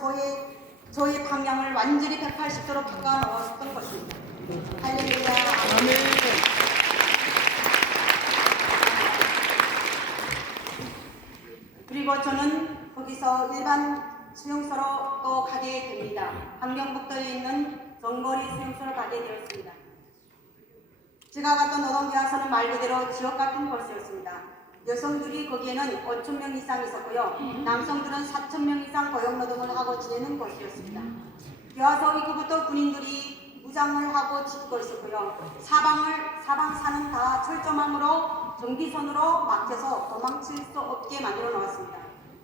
저의 방향을 완전히 180도로 바꿔 놓았던 것입니다. 할렐루야. 아멘. 그리고 저는 거기서 일반 수용소로 또 가게 됩니다. 함경북도에 있는 정거리 수용소로 가게 되었습니다. 제가 갔던 노동계와서는 말 그대로 지옥 같은 곳이었습니다. 여성들이 거기에는 5,000명 이상 있었고요. 남성들은 4,000명 이상 고용노동을 하고 지내는 곳이었습니다. 교화소 입구부터 군인들이 무장을 하고 지키고 있었고요. 사방산은 다 철조망으로 전기선으로 막혀서 도망칠 수 없게 만들어 놓았습니다.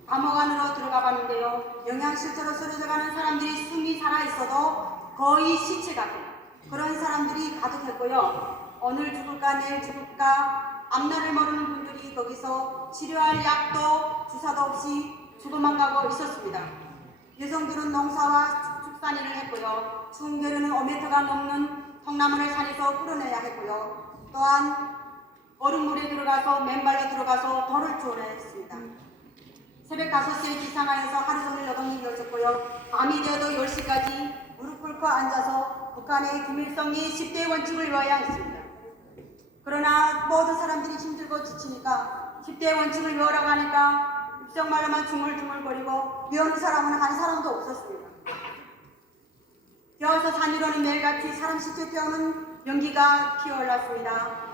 감옥 안으로 들어가 봤는데요. 영양실조로 쓰러져가는 사람들이 숨이 살아있어도 거의 시체 같은 그런 사람들이 가득했고요. 오늘 죽을까 내일 죽을까 앞날을 모르는 분들이 거기서 치료할 약도 주사도 없이 죽어만 가고 있었습니다. 여성들은 농사와 축산일을 했고요. 추운 겨울에는 5m가 넘는 통나무를 산에서 끌어내야 했고요. 또한 얼음물에 들어가서 맨발로 들어가서 돌을 주워야 했습니다. 새벽 5시에 기상하여서 하루 종일 노동이 이어졌고요. 밤이 되어도 10시까지 무릎 꿇고 앉아서 북한의 김일성이 10대 원칙을 외워야 했습니다. 그러나 모든 사람들이 힘들고 지치니까 10대 원칙을 외우라고 하니까 입속말로만 중얼중얼거리고 외우는 사람은 한 사람도 없었습니다. 겨워서 산 위로는 매일같이 사람 시체 태우는 연기가 피어올랐습니다.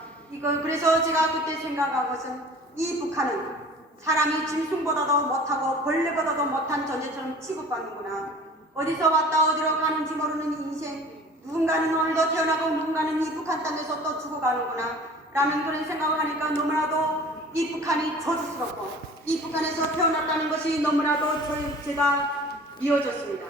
그래서 제가 그때 생각한 것은 이 북한은 사람이 짐승보다도 못하고 벌레보다도 못한 존재처럼 취급받는구나. 어디서 왔다 어디로 가는지 모르는 인생, 누군가는 오늘도 태어나고 누군가는 이 북한 땅에서 또 죽어가는구나 라는 그런 생각을 하니까 너무나도 이 북한이 저주스럽고 이 북한에서 태어났다는 것이 너무나도 제가 미워졌습니다.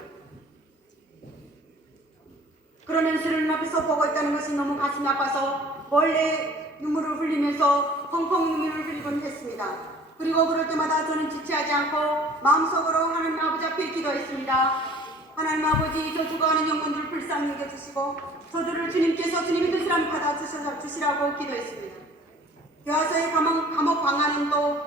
그런 현실을 눈앞에서 보고 있다는 것이 너무 가슴이 아파서 몰래 눈물을 흘리면서 펑펑 눈물을 흘리곤 했습니다. 그리고 그럴 때마다 저는 지체하지 않고 마음속으로 하나님 아버지 앞에 기도했습니다. 하나님 아버지, 저 죽어가는 영혼들을 불쌍히 여겨주시고 저들을 주님께서 주님의 뜻이라면 받아주시라고 기도했습니다. 교화소의 감옥 방안은 또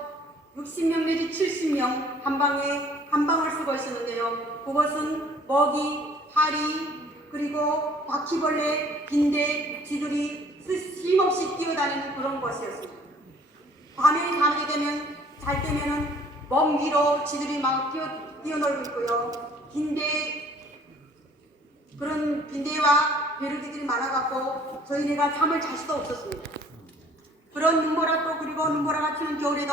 60명 내지 70명 한 방을 쓰고 있었는데요. 그것은 먹이, 파리, 그리고 바퀴벌레, 빈대, 쥐들이 쉼없이 뛰어다니는 그런 곳이었습니다. 밤에 자게 되면 잘 때면은 몸 위로 쥐들이 막 뛰어놀고 있고요. 그런 빈대와 벼룩이들이 많아갖고 저희네가 잠을 잘 수도 없었습니다. 그런 눈보라 또 그리고 눈보라가 치는 겨울에도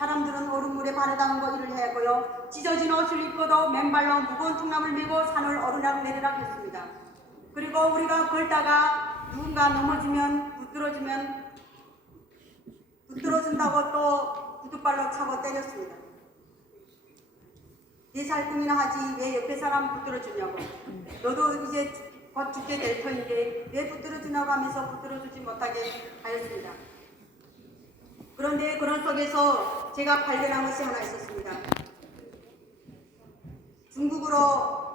사람들은 얼음물에 바르다는 일을 하고요. 찢어진 옷을 입고도 맨발로 무거운 통나무를 메고 산을 오르락 내리락 했습니다. 그리고 우리가 걸다가 누군가 넘어지면 붙들어준다고 또 구두발로 차고 때렸습니다. 4살 꿈이나 하지 왜 옆에 사람 붙들어주냐고. 너도 이제 곧 죽게 될 터인데 왜 붙들어주냐고 하면서 붙들어주지 못하게 하였습니다. 그런데 그런 속에서 제가 발견한 것이 하나 있었습니다. 중국으로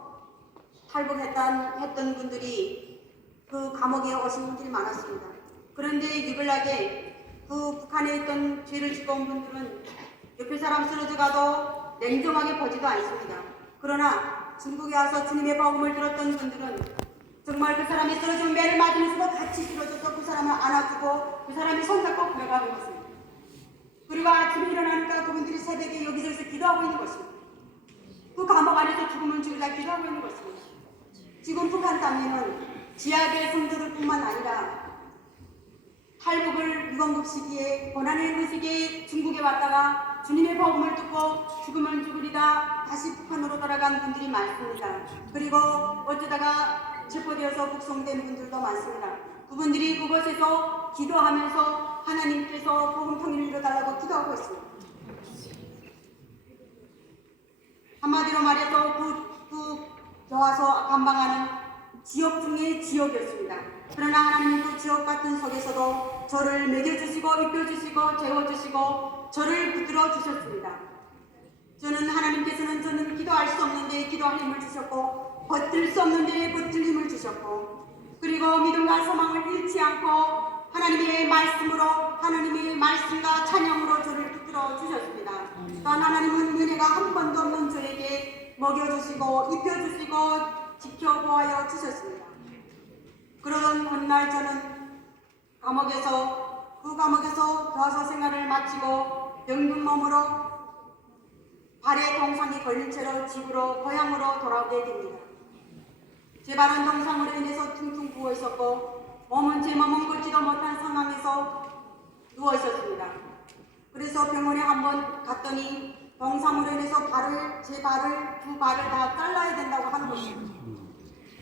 탈북했던 분들이 그 감옥에 오신 분들이 많았습니다. 그런데 유별나게 그 북한에 있던 죄를 짓고 온 분들은 옆에 사람 쓰러져 가도 냉정하게 보지도 않습니다. 그러나 중국에 와서 주님의 복음을 들었던 분들은 정말 그 사람이 쓰러지면 매를 맞으면서도 같이 쓰러져서 그 사람을 안아주고 그 사람이 손잡고 구해가는 것입니다. 그리고 아침에 일어나니까 그분들이 새벽에 여기저기서 기도하고 있는 것입니다. 그 감옥 안에서 죽으면 죽으라 기도하고 있는 것입니다. 지금 북한 땅에는 지하계 성도들 뿐만 아니라 탈북을 유공국 시기에 고난의 그 시기에 중국에 왔다가 주님의 복음을 듣고 죽으면 죽으리다 다시 북한으로 돌아간 분들이 많습니다. 그리고 어쩌다가 체포되어서 북송된 분들도 많습니다. 그분들이 그곳에서 기도하면서 하나님께서 복음 통일을 이뤄달라고 기도하고 있습니다. 한마디로 말해서 그 좋아서 감방하는 지옥 중에 지옥이었습니다. 그러나 하나님은 그 지옥 같은 속에서도 저를 먹여주시고 입혀주시고 재워주시고 저를 붙들어 주셨습니다. 저는 기도할 수 없는데 기도할 힘을 주셨고 버틸 수 없는데 버틸 힘을 주셨고 그리고 믿음과 소망을 잃지 않고 하나님의 말씀과 찬양으로 저를 붙들어 주셨습니다. 또한 하나님은 은혜가 한 번도 없는 저에게 먹여주시고 입혀주시고 지켜보아 주셨습니다. 그러던 어느 날 저는 그 감옥에서 교화소 생활을 마치고 병든 몸으로 발에 동상이 걸린 채로 집으로 고향으로 돌아오게 됩니다. 제 발은 동상으로 인해서 퉁퉁 부어 있었고 제 몸은 걷지도 못한 상황에서 누워 있었습니다. 그래서 병원에 한번 갔더니 동상으로 인해서 두 발을 다 잘라야 된다고 하는 것입니다.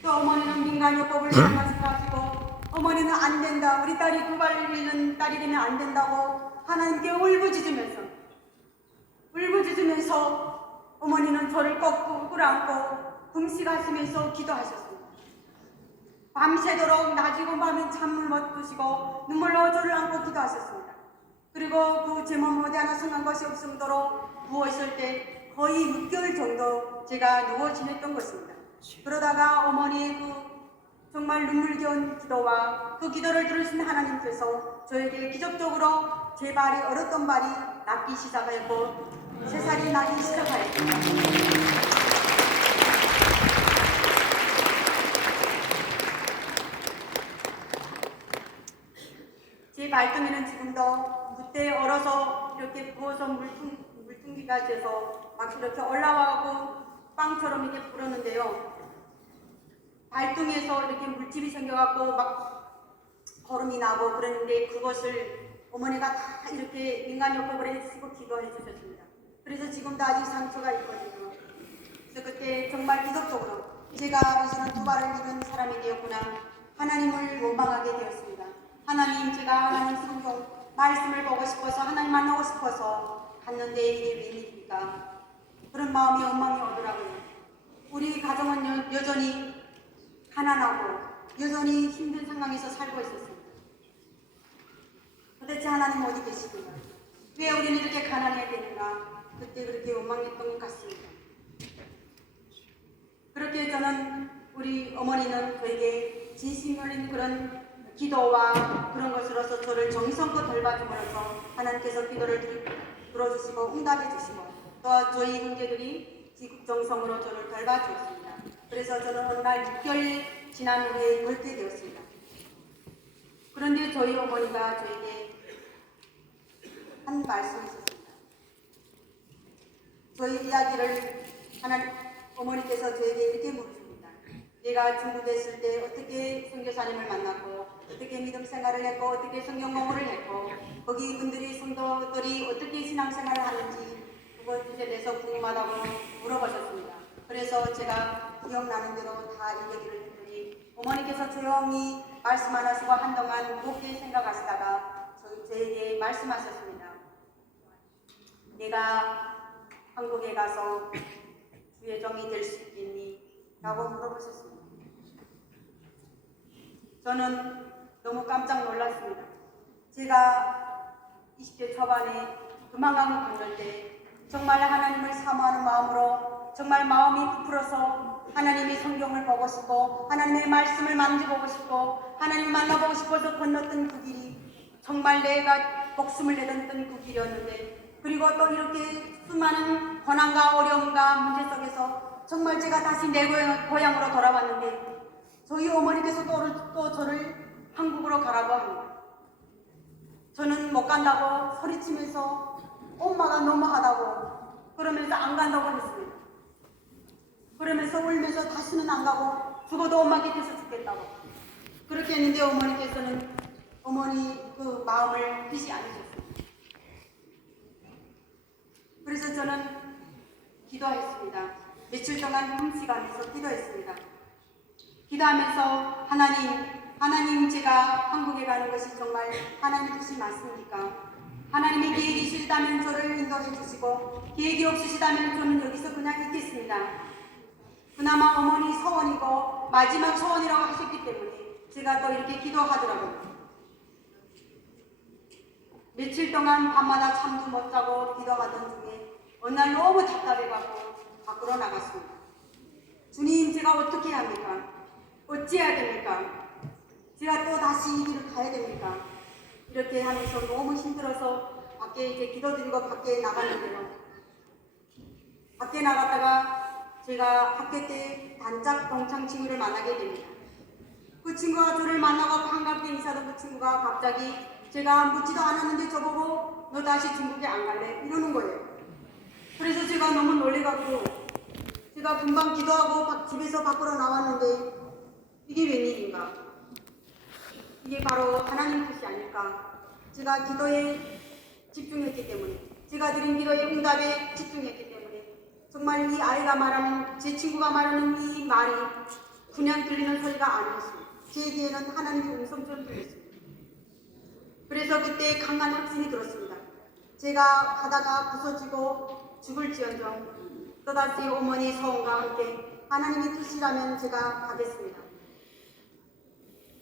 또 어머니는 민간요법을 말씀하시고 어머니는 안 된다. 우리 딸이 두 발을 잃는 딸이 되면 안 된다고 하나님께 울부짖으면서 어머니는 저를 꺾고 끌어안고 금식하시면서 기도하셨습니다. 밤새도록 낮이고 밤엔 잠을 못 드시고 눈물로 저를 안고 기도하셨습니다. 그리고 그 제 몸 어디 하나 성한 것이 없음도로 누워있을 때 거의 6개월 정도 제가 누워 지냈던 것입니다. 그러다가 어머니의 그 정말 눈물겨운 기도와 그 기도를 들으신 하나님께서 저에게 기적적으로 제 발이 얼었던 발이 낫기 시작하였고 3살이 나기 시작하였습니다. 제 발등에는 지금도 그때 얼어서 이렇게 부어서 물뚱기가 돼서 막 이렇게 올라와고 빵처럼 이렇게 불었는데요. 발등에서 이렇게 물집이 생겨갖고 막 거름이 나고 그랬는데 그것을 어머니가 다 이렇게 민간요법을 해주시고 기도해 주셨습니다. 그래서 지금도 아직 상처가 있거든요. 그래서 그때 정말 기적적으로 제가 이제는 두 발을 잃은 사람이 되었구나. 하나님을 원망하게 되었습니다. 하나님, 제가 하나님 성경 말씀을 보고 싶어서 하나님 만나고 싶어서 갔는데 이게 웬일입니까? 그런 마음이 원망이 오더라고요. 우리 가정은 여전히 가난하고 여전히 힘든 상황에서 살고 있었습니다. 도대체 하나님 어디 계시는가? 왜 우리는 이렇게 가난해야 되는가? 그때 그렇게 원망했던 것 같습니다. 그렇게 저는 우리 어머니는 저에게 진심 어린 그런 기도와 그런 것으로서 저를 정성껏 돌봐줌으로써 하나님께서 기도를 들어주시고 응답해 주시고 또 저희 형제들이 지극정성으로 저를 돌봐주었습니다. 그래서 저는 어느 날 6개월 지난 후에 걷게 되었습니다. 그런데 저희 어머니가 저에게 한 말씀이 있었습니다. 저희 이야기를 어머니께서 저에게 이렇게 물으십니다. 내가 중국에 있을 때 어떻게 선교사님을 만났고 어떻게 믿음 생활을 했고 어떻게 성경 공부를 했고 거기 분들이 성도들이 어떻게 신앙생활을 하는지 그것에 대해서 궁금하다고 물어보셨습니다. 그래서 제가 기억나는 대로 다 얘기를 했더니 어머니께서 조용히 말씀 안 하시고 한동안 무겁게 생각하시다가 저에게 말씀하셨습니다. 내가 한국에 가서 주의 종이 될 수 있겠니? 라고 물어보셨습니다. 저는 너무 깜짝 놀랐습니다. 제가 20대 초반에 도망가고 건널 때 정말 하나님을 사모하는 마음으로 정말 마음이 부풀어서 하나님의 성경을 보고 싶고 하나님의 말씀을 만져보고 싶고 하나님을 만나보고 싶어서 건넜던 그 길이 정말 내가 목숨을 내던던 그 길이었는데 그리고 또 이렇게 수많은 고난과 어려움과 문제 속에서 정말 제가 다시 내 고향으로 돌아왔는데 저희 어머니께서 또 저를 한국으로 가라고 합니다. 저는 못 간다고 소리치면서 엄마가 너무하다고 그러면서 안 간다고 했습니다. 그러면서 울면서 다시는 안 가고 죽어도 엄마 곁에서 죽겠다고 그렇게 했는데 어머니께서는 어머니 그 마음을 빛이 않으셨습니다. 그래서 저는 기도했습니다. 며칠 동안 금식하면서 기도했습니다. 기도하면서 하나님 제가 한국에 가는 것이 정말 하나님 뜻이 맞습니까? 하나님의 계획이 있으시다면 저를 인도해 주시고 계획이 없으시다면 저는 여기서 그냥 있겠습니다. 그나마 어머니 소원이고 마지막 소원이라고 하셨기 때문에 제가 또 이렇게 기도하더라고요. 며칠 동안 밤마다 잠도 못 자고 기도하던 중에 어느 날 너무 답답해갖고 밖으로 나갔습니다. 주님 제가 어떻게 해야 합니까? 어찌해야 됩니까? 제가 또 다시 이 길을 가야 됩니까? 이렇게 하면서 너무 힘들어서 밖에 이제 기도드리고 밖에 나갔는데요. 밖에 나갔다가 제가 학교 때 단짝 동창 친구를 만나게 됩니다. 그 친구가 저를 만나고 반갑게 인사하던 그 친구가 갑자기 제가 묻지도 않았는데 저보고 너 다시 중국에 안 갈래? 이러는 거예요. 그래서 제가 너무 놀래갖고 제가 금방 기도하고 집에서 밖으로 나왔는데 이게 웬일인가? 이게 바로 하나님 뜻이 아닐까? 제가 기도에 집중했기 때문에 제가 드린 기도의 응답에 집중했기 때문에 정말 이 아이가 말하는 제 친구가 말하는 이 말이 그냥 들리는 소리가 아니었습니다. 제 귀에는 하나님의 음성처럼 들렸습니다. 그래서 그때 강한 확신이 들었습니다. 제가 가다가 부서지고 죽을지언정 또다시 어머니 소원과 함께 하나님의 뜻이라면 제가 가겠습니다.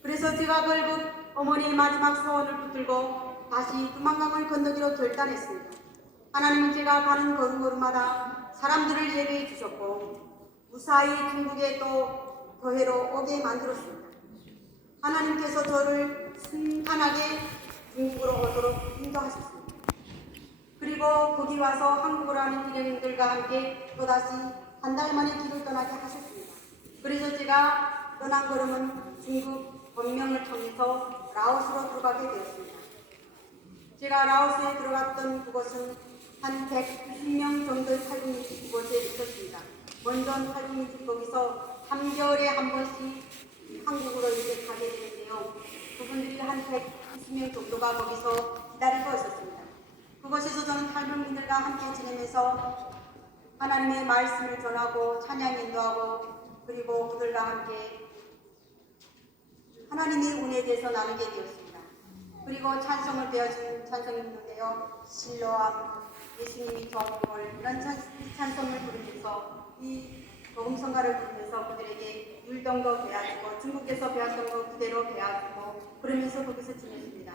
그래서 제가 결국 어머니의 마지막 소원을 붙들고 다시 두만강을 건너기로 결단했습니다. 하나님은 제가 가는 걸음걸음마다 사람들을 예배해 주셨고 무사히 중국에 또 교회로 오게 만들었습니다. 하나님께서 저를 순탄하게 중국으로 오도록 인도하셨습니다. 그리고 거기 와서 한국으로 하는 일행들과 함께 또다시 한 달 만에 길을 떠나게 하셨습니다. 그래서 제가 떠난 걸음은 중국 번명을 통해서 라오스로 들어가게 되었습니다. 제가 라오스에 들어갔던 그곳은 한 190명 정도의 탈북민들이 그곳에 있었습니다. 먼저 탈북민들이 거기서 3개월에 한 번씩 한국으로 이렇게 가게 되는데요. 그분들이 한 120명 정도가 거기서 기다리고 있었습니다. 그곳에서 저는 탈북민들과 함께 지내면서 하나님의 말씀을 전하고 찬양 인도하고 그리고 그들과 함께 하나님의 은혜에 대해서 나누게 되었습니다. 그리고 찬송을 배워준 찬송이 있는데요. 실로암, 예수님이 좋음을 이런 찬송을 부르면서 이 복음성가를 부르면서 그들에게 율동도 배워주고 중국에서 배웠던 거 그대로 배워주고 그러면서 거기서 지냈습니다.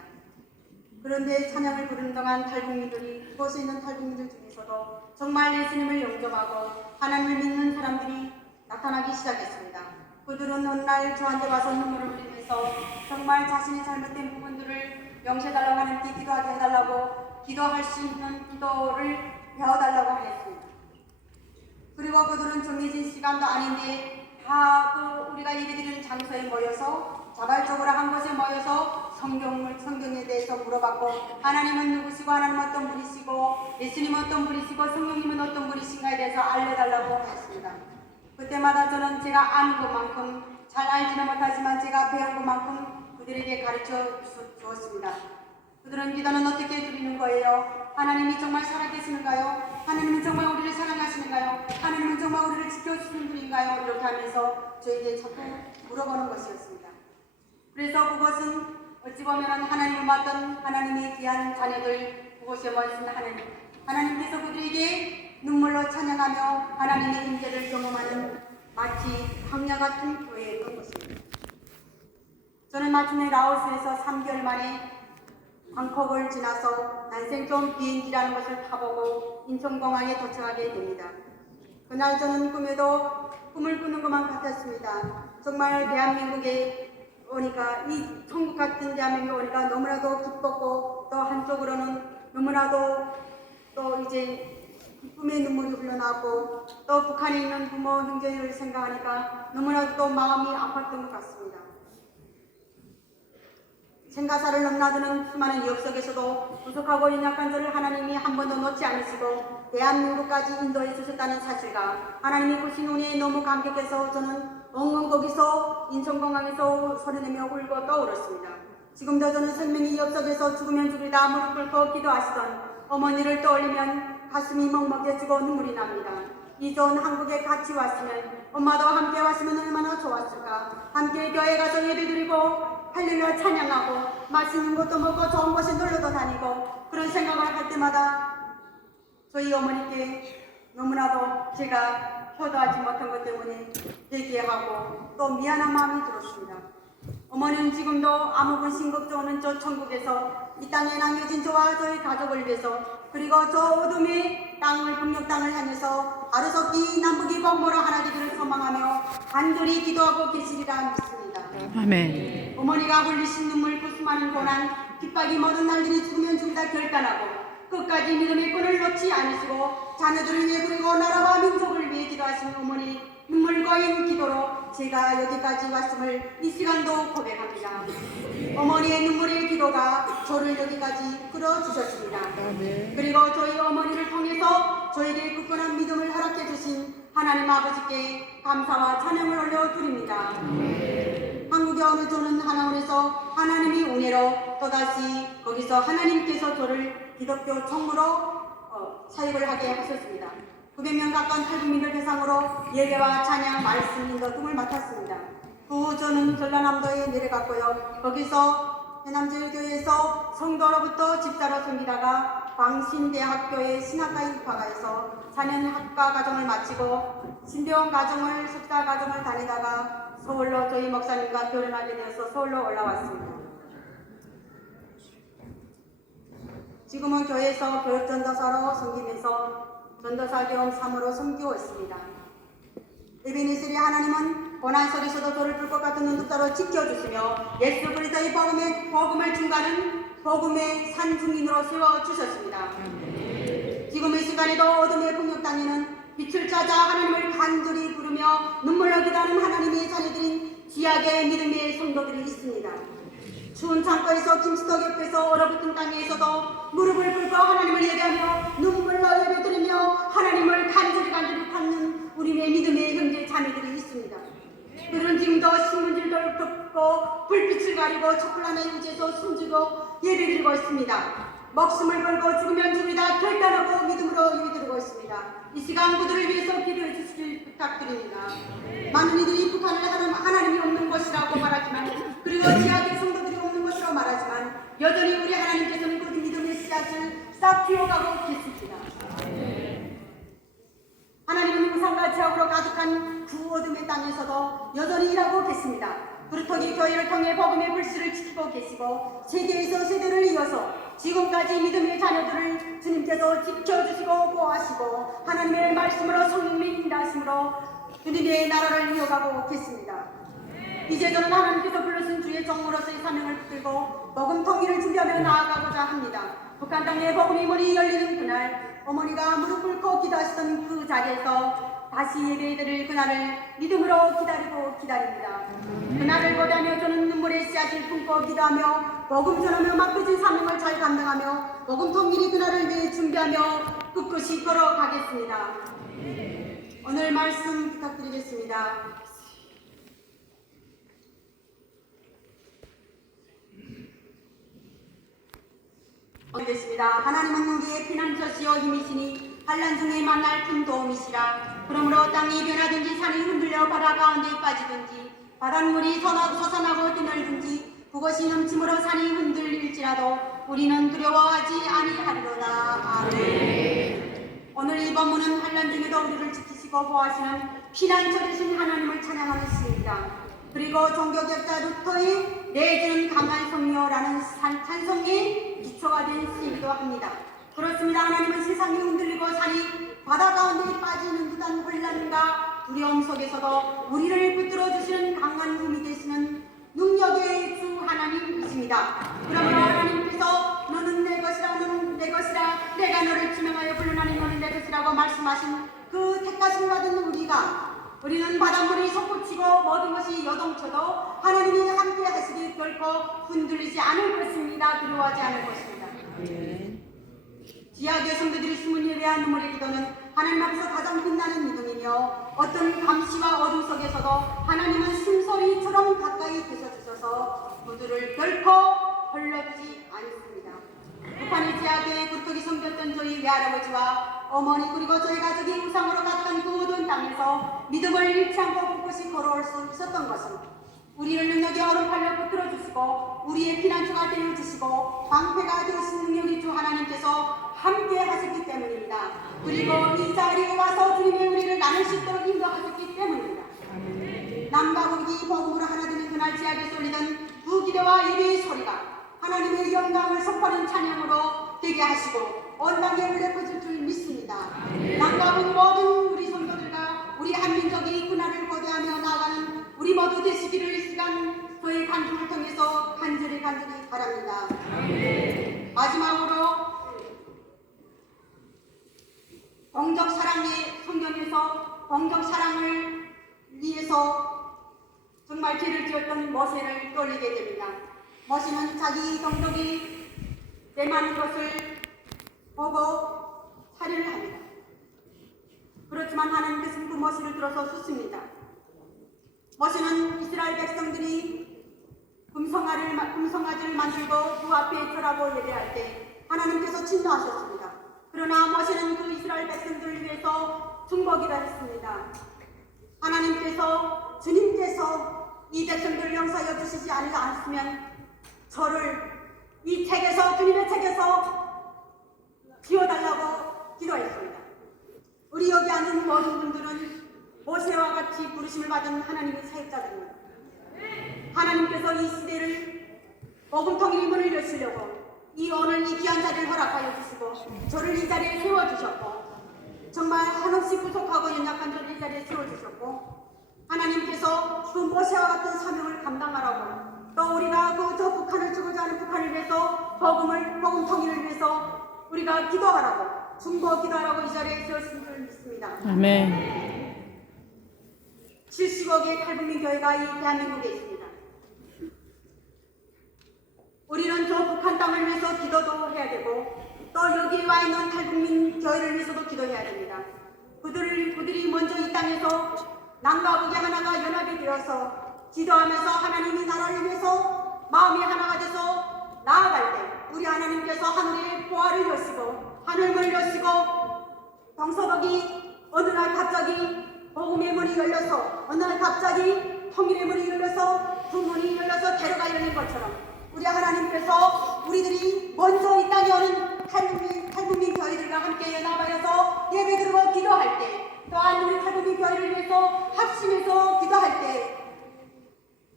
그런데 찬양을 부르는 동안 탈북민들이 그곳에 있는 탈북민들 중에서도 정말 예수님을 영접하고 하나님을 믿는 사람들이 나타나기 시작했습니다. 그들은 어느 날 저한테 와서 눈물을 흘리면서 정말 자신의 잘못된 부분들을 용서해달라고 하나님께 기도하게 해달라고 기도할 수 있는 기도를 배워달라고 하였습니다. 그리고 그들은 정해진 시간도 아닌데 다 그 우리가 예배드리는 장소에 모여서 자발적으로 한 곳에 모여서 성경에 대해서 물어봤고 하나님은 누구시고 하나님은 어떤 분이시고 예수님은 어떤 분이시고 성령님은 어떤 분이신가에 대해서 알려달라고 하였습니다. 그때마다 저는 제가 아는 것만큼 잘 알지는 못하지만 제가 배운 것만큼 그들에게 가르쳐 주었습니다. 그들은 기도는 어떻게 드리는 거예요? 하나님이 정말 살아계시는가요? 하나님은 정말 우리를 사랑하시는가요? 하나님은 정말 우리를 지켜주시는 분인가요? 이렇게 하면서 저에게 자꾸 물어보는 것이었습니다. 그래서 그것은 어찌 보면 하나님을 맡던 하나님의 귀한 자녀들, 그곳에 모신 하나님께서 그들에게 눈물로 찬양하며 하나님의 임재를 경험하는 마치 광야 같은 교회였던 것입니다. 저는 마침내 라오스에서 3개월 만에 방콕을 지나서 난생점 비행기라는 것을 타보고 인천공항에 도착하게 됩니다. 그날 저는 꿈에도 꿈을 꾸는 것만 같았습니다. 정말 대한민국에 오니까, 이 천국 같은 대한민국에 오니까 너무나도 기뻤고, 또 한쪽으로는 너무나도 또 이제 기쁨의 눈물이 흘러나오고, 또 북한에 있는 부모 형제를 생각하니까 너무나도 또 마음이 아팠던 것 같습니다. 생가사를 넘나드는 수많은 역 속에서도 부족하고 연약한 저를 하나님이 한 번도 놓지 않으시고 대한민국까지 인도해 주셨다는 사실과 하나님이 보신 은혜에 너무 감격해서 저는 엉엉 거기서 인천공항에서 소리내며 울고 떠올랐습니다. 지금도 저는 생명이 옆속에서 죽으면 죽으리다 무릎 꿇고 기도하시던 어머니를 떠올리면 가슴이 먹먹해지고 눈물이 납니다. 이 좋은 한국에 같이 왔으면, 엄마도 함께 왔으면 얼마나 좋았을까. 함께 교회 가서 예배드리고 할렐루야 찬양하고 맛있는 것도 먹고 좋은 곳에 놀러도 다니고, 그런 생각을 할 때마다 저희 어머니께 너무나도 제가 효도하지 못한 것 때문에 회개하고 또 미안한 마음이 들었습니다. 어머니는 지금도 아무 근심 걱정 없는 저 천국에서 이 땅에 남겨진 저와 저희 가족을 위해서, 그리고 저 어둠의 땅을, 북녘 땅을 향해서 하루속히 남북이 공모로 하나 되기를 소망하며 간절히 기도하고 계시리라 믿습니다. 아멘. 어머니가 흘리신 눈물, 그 수많은 고난, 핍박이 모든 날들이 죽으면 죽다 결단하고 끝까지 믿음의 끈을 놓지 않으시고 자녀들을 위해, 그리고 나라와 민족을 위해 기도하신 어머니 눈물 고인 기도로 제가 여기까지 왔음을 이 시간도 고백합니다. 어머니의 눈물의 기도가 저를 여기까지 끌어주셨습니다. 그리고 저희 어머니를 통해서 저에게 굳건한 믿음을 허락해 주신 하나님 아버지께 감사와 찬양을 올려드립니다. 한국에 오늘 저는 하나원에서 하나님이 은혜로 또다시 거기서 하나님께서 저를 기독교 총무로 사역을 하게 하셨습니다. 900명 가까운 탈북민들 대상으로 예배와 찬양, 말씀 인도 등을 맡았습니다. 그 후 저는 전라남도에 내려갔고요. 거기서 해남제일교회에서 성도로부터 집사로 섬기다가 광신대학교의 신학과 입학해서 4년 학과 과정을 마치고 신대원 과정을, 석사 과정을 다니다가 서울로 저희 목사님과 결혼하게 되어서 서울로 올라왔습니다. 지금은 교회에서 교육전도사로 섬기면서 전도사 겸 사모로 섬기고 있습니다. 에베네셀의 하나님은 고난 속에서도 돌을 불 것 같은 눈독자로 지켜주시며 예수 그리스도의 복음을 증가하는 복음의 산중인으로 세워주셨습니다. 지금 이 시간에도 어둠의 북녘 땅에는 빛을 찾아 하나님을 간절히 부르며 눈물로 기도하는 하나님의 자녀들인 귀하게 믿음의 성도들이 있습니다. 추운 창고에서 김치떡 옆에서 얼어붙은 땅에서도 무릎을 꿇고 하나님을 예배하며 눈물로 예배드리며 하나님을 간절히 찾는 우리의 믿음의 형제 자매들이 있습니다. 그들은 지금도 신문지를 덮고 불빛을 가리고 촛불안에 의지해서 숨지고 예배드리고 있습니다. 목숨을 걸고 죽으면 죽으리다 결단하고 믿음으로 예배드리고 있습니다. 이 시간 그들을 위해서 기도해 주시길 부탁드립니다. 많은 이들이 북한을 하나님이 없는 것이라고 말하지만, 그리고 지하의 성도들이 없는 것이라고 말하지만, 여전히 우리 하나님께서는 그 믿음의 씨앗을 싹 틔워가고 계십니다. 하나님은 우상과 죄악으로 가득한 그 어둠의 땅에서도 여전히 일하고 계십니다. 그렇더니 교회를 통해 복음의 불씨를 지키고 계시고 세대에서 세대를 이어서 지금까지 믿음의 자녀들을 주님께서 지켜주시고 보호하시고 하나님의 말씀으로 성령의 인도하심으로 주님의 나라를 이어가고 계십니다. 이제 저는 하나님께서 불러신 주의 종으로서의 사명을 붙들고 복음 통일을 준비하며 나아가고자 합니다. 북한 땅에 복음의 문이 열리는 그날, 어머니가 무릎 꿇고 기도하시던 그 자리에서 다시 예배드릴 그날을 믿음으로 기다리고 기다립니다. 그날을 고대하며 저는 눈물의 씨앗을 품고 기도하며 복음 전하며 맡겨진 사명을 잘 감당하며 복음 통일이 그날을 위해 준비하며 끝끝이 걸어가겠습니다. 오늘 말씀 부탁드리겠습니다. 되십니다. 하나님은 우리의 피난처시여 힘이시니 환난 중에 만날 큰 도움이시라. 그러므로 땅이 변하든지 산이 흔들려 바다 가운데 빠지든지 바닷물이 솟아나고 뛰놀든지 그것이 넘침으로 산이 흔들릴지라도 우리는 두려워하지 아니하리로다. 아멘. 오늘 이 본문은 환난 중에도 우리를 지키시고 보호하시는 피난처 되신 하나님을 찬양하는 시입니다. 그리고 종교개혁자 루터의 내주는 강한 성녀라는 찬송의 기초가 된 시이기도 합니다. 그렇습니다. 하나님은 세상이 흔들리고 산이 바다 가운데 빠지는 듯한 혼란과 두려움 속에서도 우리를 붙들어 주시는 강한 힘이 되시는 능력의 주 하나님이십니다. 그러므로 하나님께서 너는 내 것이라, 너는 내 것이라, 내가 너를 지명하여 불러나니 너는 내 것이라고 말씀하신 그 택하심 받은 우리는 바닷물이 솟구치고 모든 것이 요동쳐도 하나님이 함께 하시기 결코 흔들리지 않을 것입니다. 두려워하지 않을 것입니다. 지하교회 성도들이 숨은 예배한 눈물의 기도는 하나님 앞에서 가장 빛나는 믿음이며 어떤 감시와 어둠 속에서도 하나님은 숨소리처럼 가까이 계셔주셔서 모두를 결코 벌려두지 않습니다. 북한의 지하교회 굴뚝이 섬겼던 저희 외할아버지와 어머니 그리고 저희 가족이 우상으로 갔던 그 모든 땅에서 믿음을 잃지 않고 꿋꿋이 걸어올 수 있었던 것은 우리를 능력의 얼음팔로 붙들어 주시고 우리의 피난처가 되어주시고 방패가 되어주신 능력의 주 하나님께서 함께 하셨기 때문입니다. 그리고 이 자리에 와서 주님의 우리를 나눌 수 있도록 인도하셨기 때문입니다. 남과 북이 복음으로 하나 되는 그날 지하에서 울리던 그 기도와 예배의 소리가 하나님의 영광을 선포하는 찬양으로 되게 하시고 온 땅에 울려 퍼질 줄 믿습니다. 남과 북 모든 우리 성도들과 우리 한민족이 그날을 고대하며 나아가는 우리 모두 되시기를 이 시간 저희 간증을 통해서 간절히 바랍니다. 마지막으로 공적 사랑의 성경에서 공적 사랑을 위해서 정말 죄를 지었던 모세를 떠올리게 됩니다. 모세는 자기 동족이 내만 것을 보고 살인을 합니다. 그렇지만 하나님께서는 그 모세를 들어서 숫습니다. 모세는 이스라엘 백성들이 금송아지를 만들고 그 앞에 절하고 예배할 때 하나님께서 진노하셨습니다. 그러나 모세는 그 이스라엘 백성들을 위해서 중보기도 했습니다. 하나님께서 주님께서 이 백성들을 용서하여 주시지 않으면 저를 이 책에서 주님의 책에서 지워달라고 기도했습니다. 우리 여기 앉은 모든 분들은 모세와 같이 부르심을 받은 하나님의 사역자들입니다. 하나님께서 이 시대를 복음통일의 문을 여시려고 이 오늘 이 귀한 자리를 허락하여 주시고 저를 이 자리에 세워주셨고 정말 한없이 부족하고 연약한 저를 이 자리에 세워주셨고 하나님께서 그 모세와 같은 사명을 감당하라고 또 우리가 그 저 북한을 주고자 하는 북한을 위해서 복음 통일을 위해서 우리가 기도하라고 중보 기도하라고 이 자리에 세우신 줄 믿습니다. 아멘. 70억의 탈북민 교회가 이 대한민국에 있습니다. 우리는 저 북한 땅을 위해서 기도도 해야 되고 또 여기 와 있는 탈북민 교회를 위해서도 기도해야 됩니다. 그들이 먼저 이 땅에서 남과 북이 하나가 연합이 되어서 기도하면서 하나님이 나라를 위해서 마음이 하나가 돼서 나아갈 때 우리 하나님께서 하늘의 보화를 여시고 하늘문을 여시고 동서북이 어느 날 갑자기 복음의 문이 열려서 어느 날 갑자기 통일의 문이 열려서 두 문이 열려서 대로가 열린 것처럼 우리 하나님께서 우리들이 먼저 이 땅에 오는 탈북민 교회들과 함께 연합하여서 예배드리고 기도할 때 또한 우리 탈북민 교회를 위해서 합심해서 기도할 때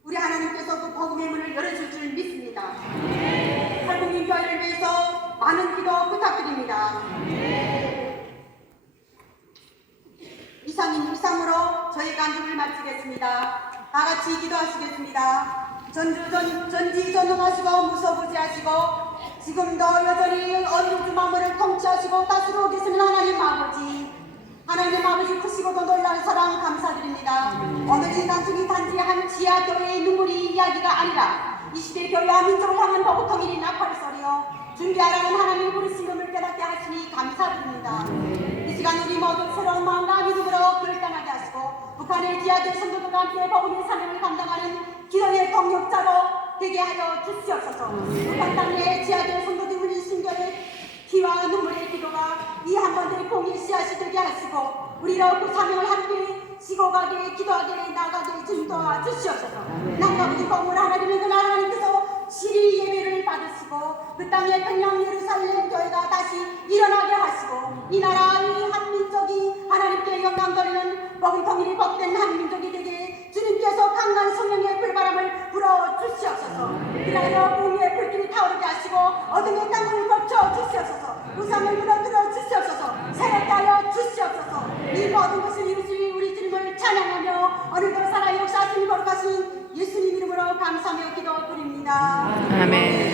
우리 하나님께서 그 복음의 문을 열어줄 줄 믿습니다. 탈북민 교회를 위해서 많은 기도 부탁드립니다. 이상으로 저희 간증을 마치겠습니다. 다같이 기도하시겠습니다. 전지전능하시고 무소부지하시고 지금도 여전히 어린 주 만물을 통치하시고 다스리고 계시는 하나님 아버지 크시고도 놀라운 사랑 감사드립니다. 오늘 이 간증이 단지 한 지하교회의 눈물이 이야기가 아니라 이 시대 교회와 민족을 향한 복음통일이 나팔을 소리여 준비하라는 하나님의 부르심을 깨닫게 하시니 감사드립니다. 이 시간 우리 모두 새로운 마음과 믿음으로 결단하게 하시고 북한의 지하교회 성도들과 함께 복음의 사명을 감당하는 기도의 동력자로 되게 하여 주시옵소서. 북한 땅의 지하교회 성도들 우리 신교회 피와 눈물의 기도가 이 한 번의 공의 씨앗이 되게 하시고 우리로 그 사명을 함께 지고가게 기도하게 나가게 주도하 주시옵소서. 남가부디 건물 하나님의 그날 하나님께서 시리 예배를 받으시고 그 땅의 평양 예루살렘 교회가 다시 일어나게 하시고 이 나라 이 한민족이 하나님께 영광 돌리는 복음 통일이 복된 한민족이 되게 주님께서 강한 성령의 불바람을 불어 주시옵소서. 그리하여 공의의 불길이 타오르게 하시고 어둠의 땅을 거쳐 주시옵소서. 우상을 무너뜨려 주시옵소서. 새롭게 하여 주시옵소서. 이 모든 것을 이루시니 우리 주님을 찬양하며 오늘도 살아 역사하시니 거룩하신 예수님 이름으로 감사하며 기도드립니다. 아멘.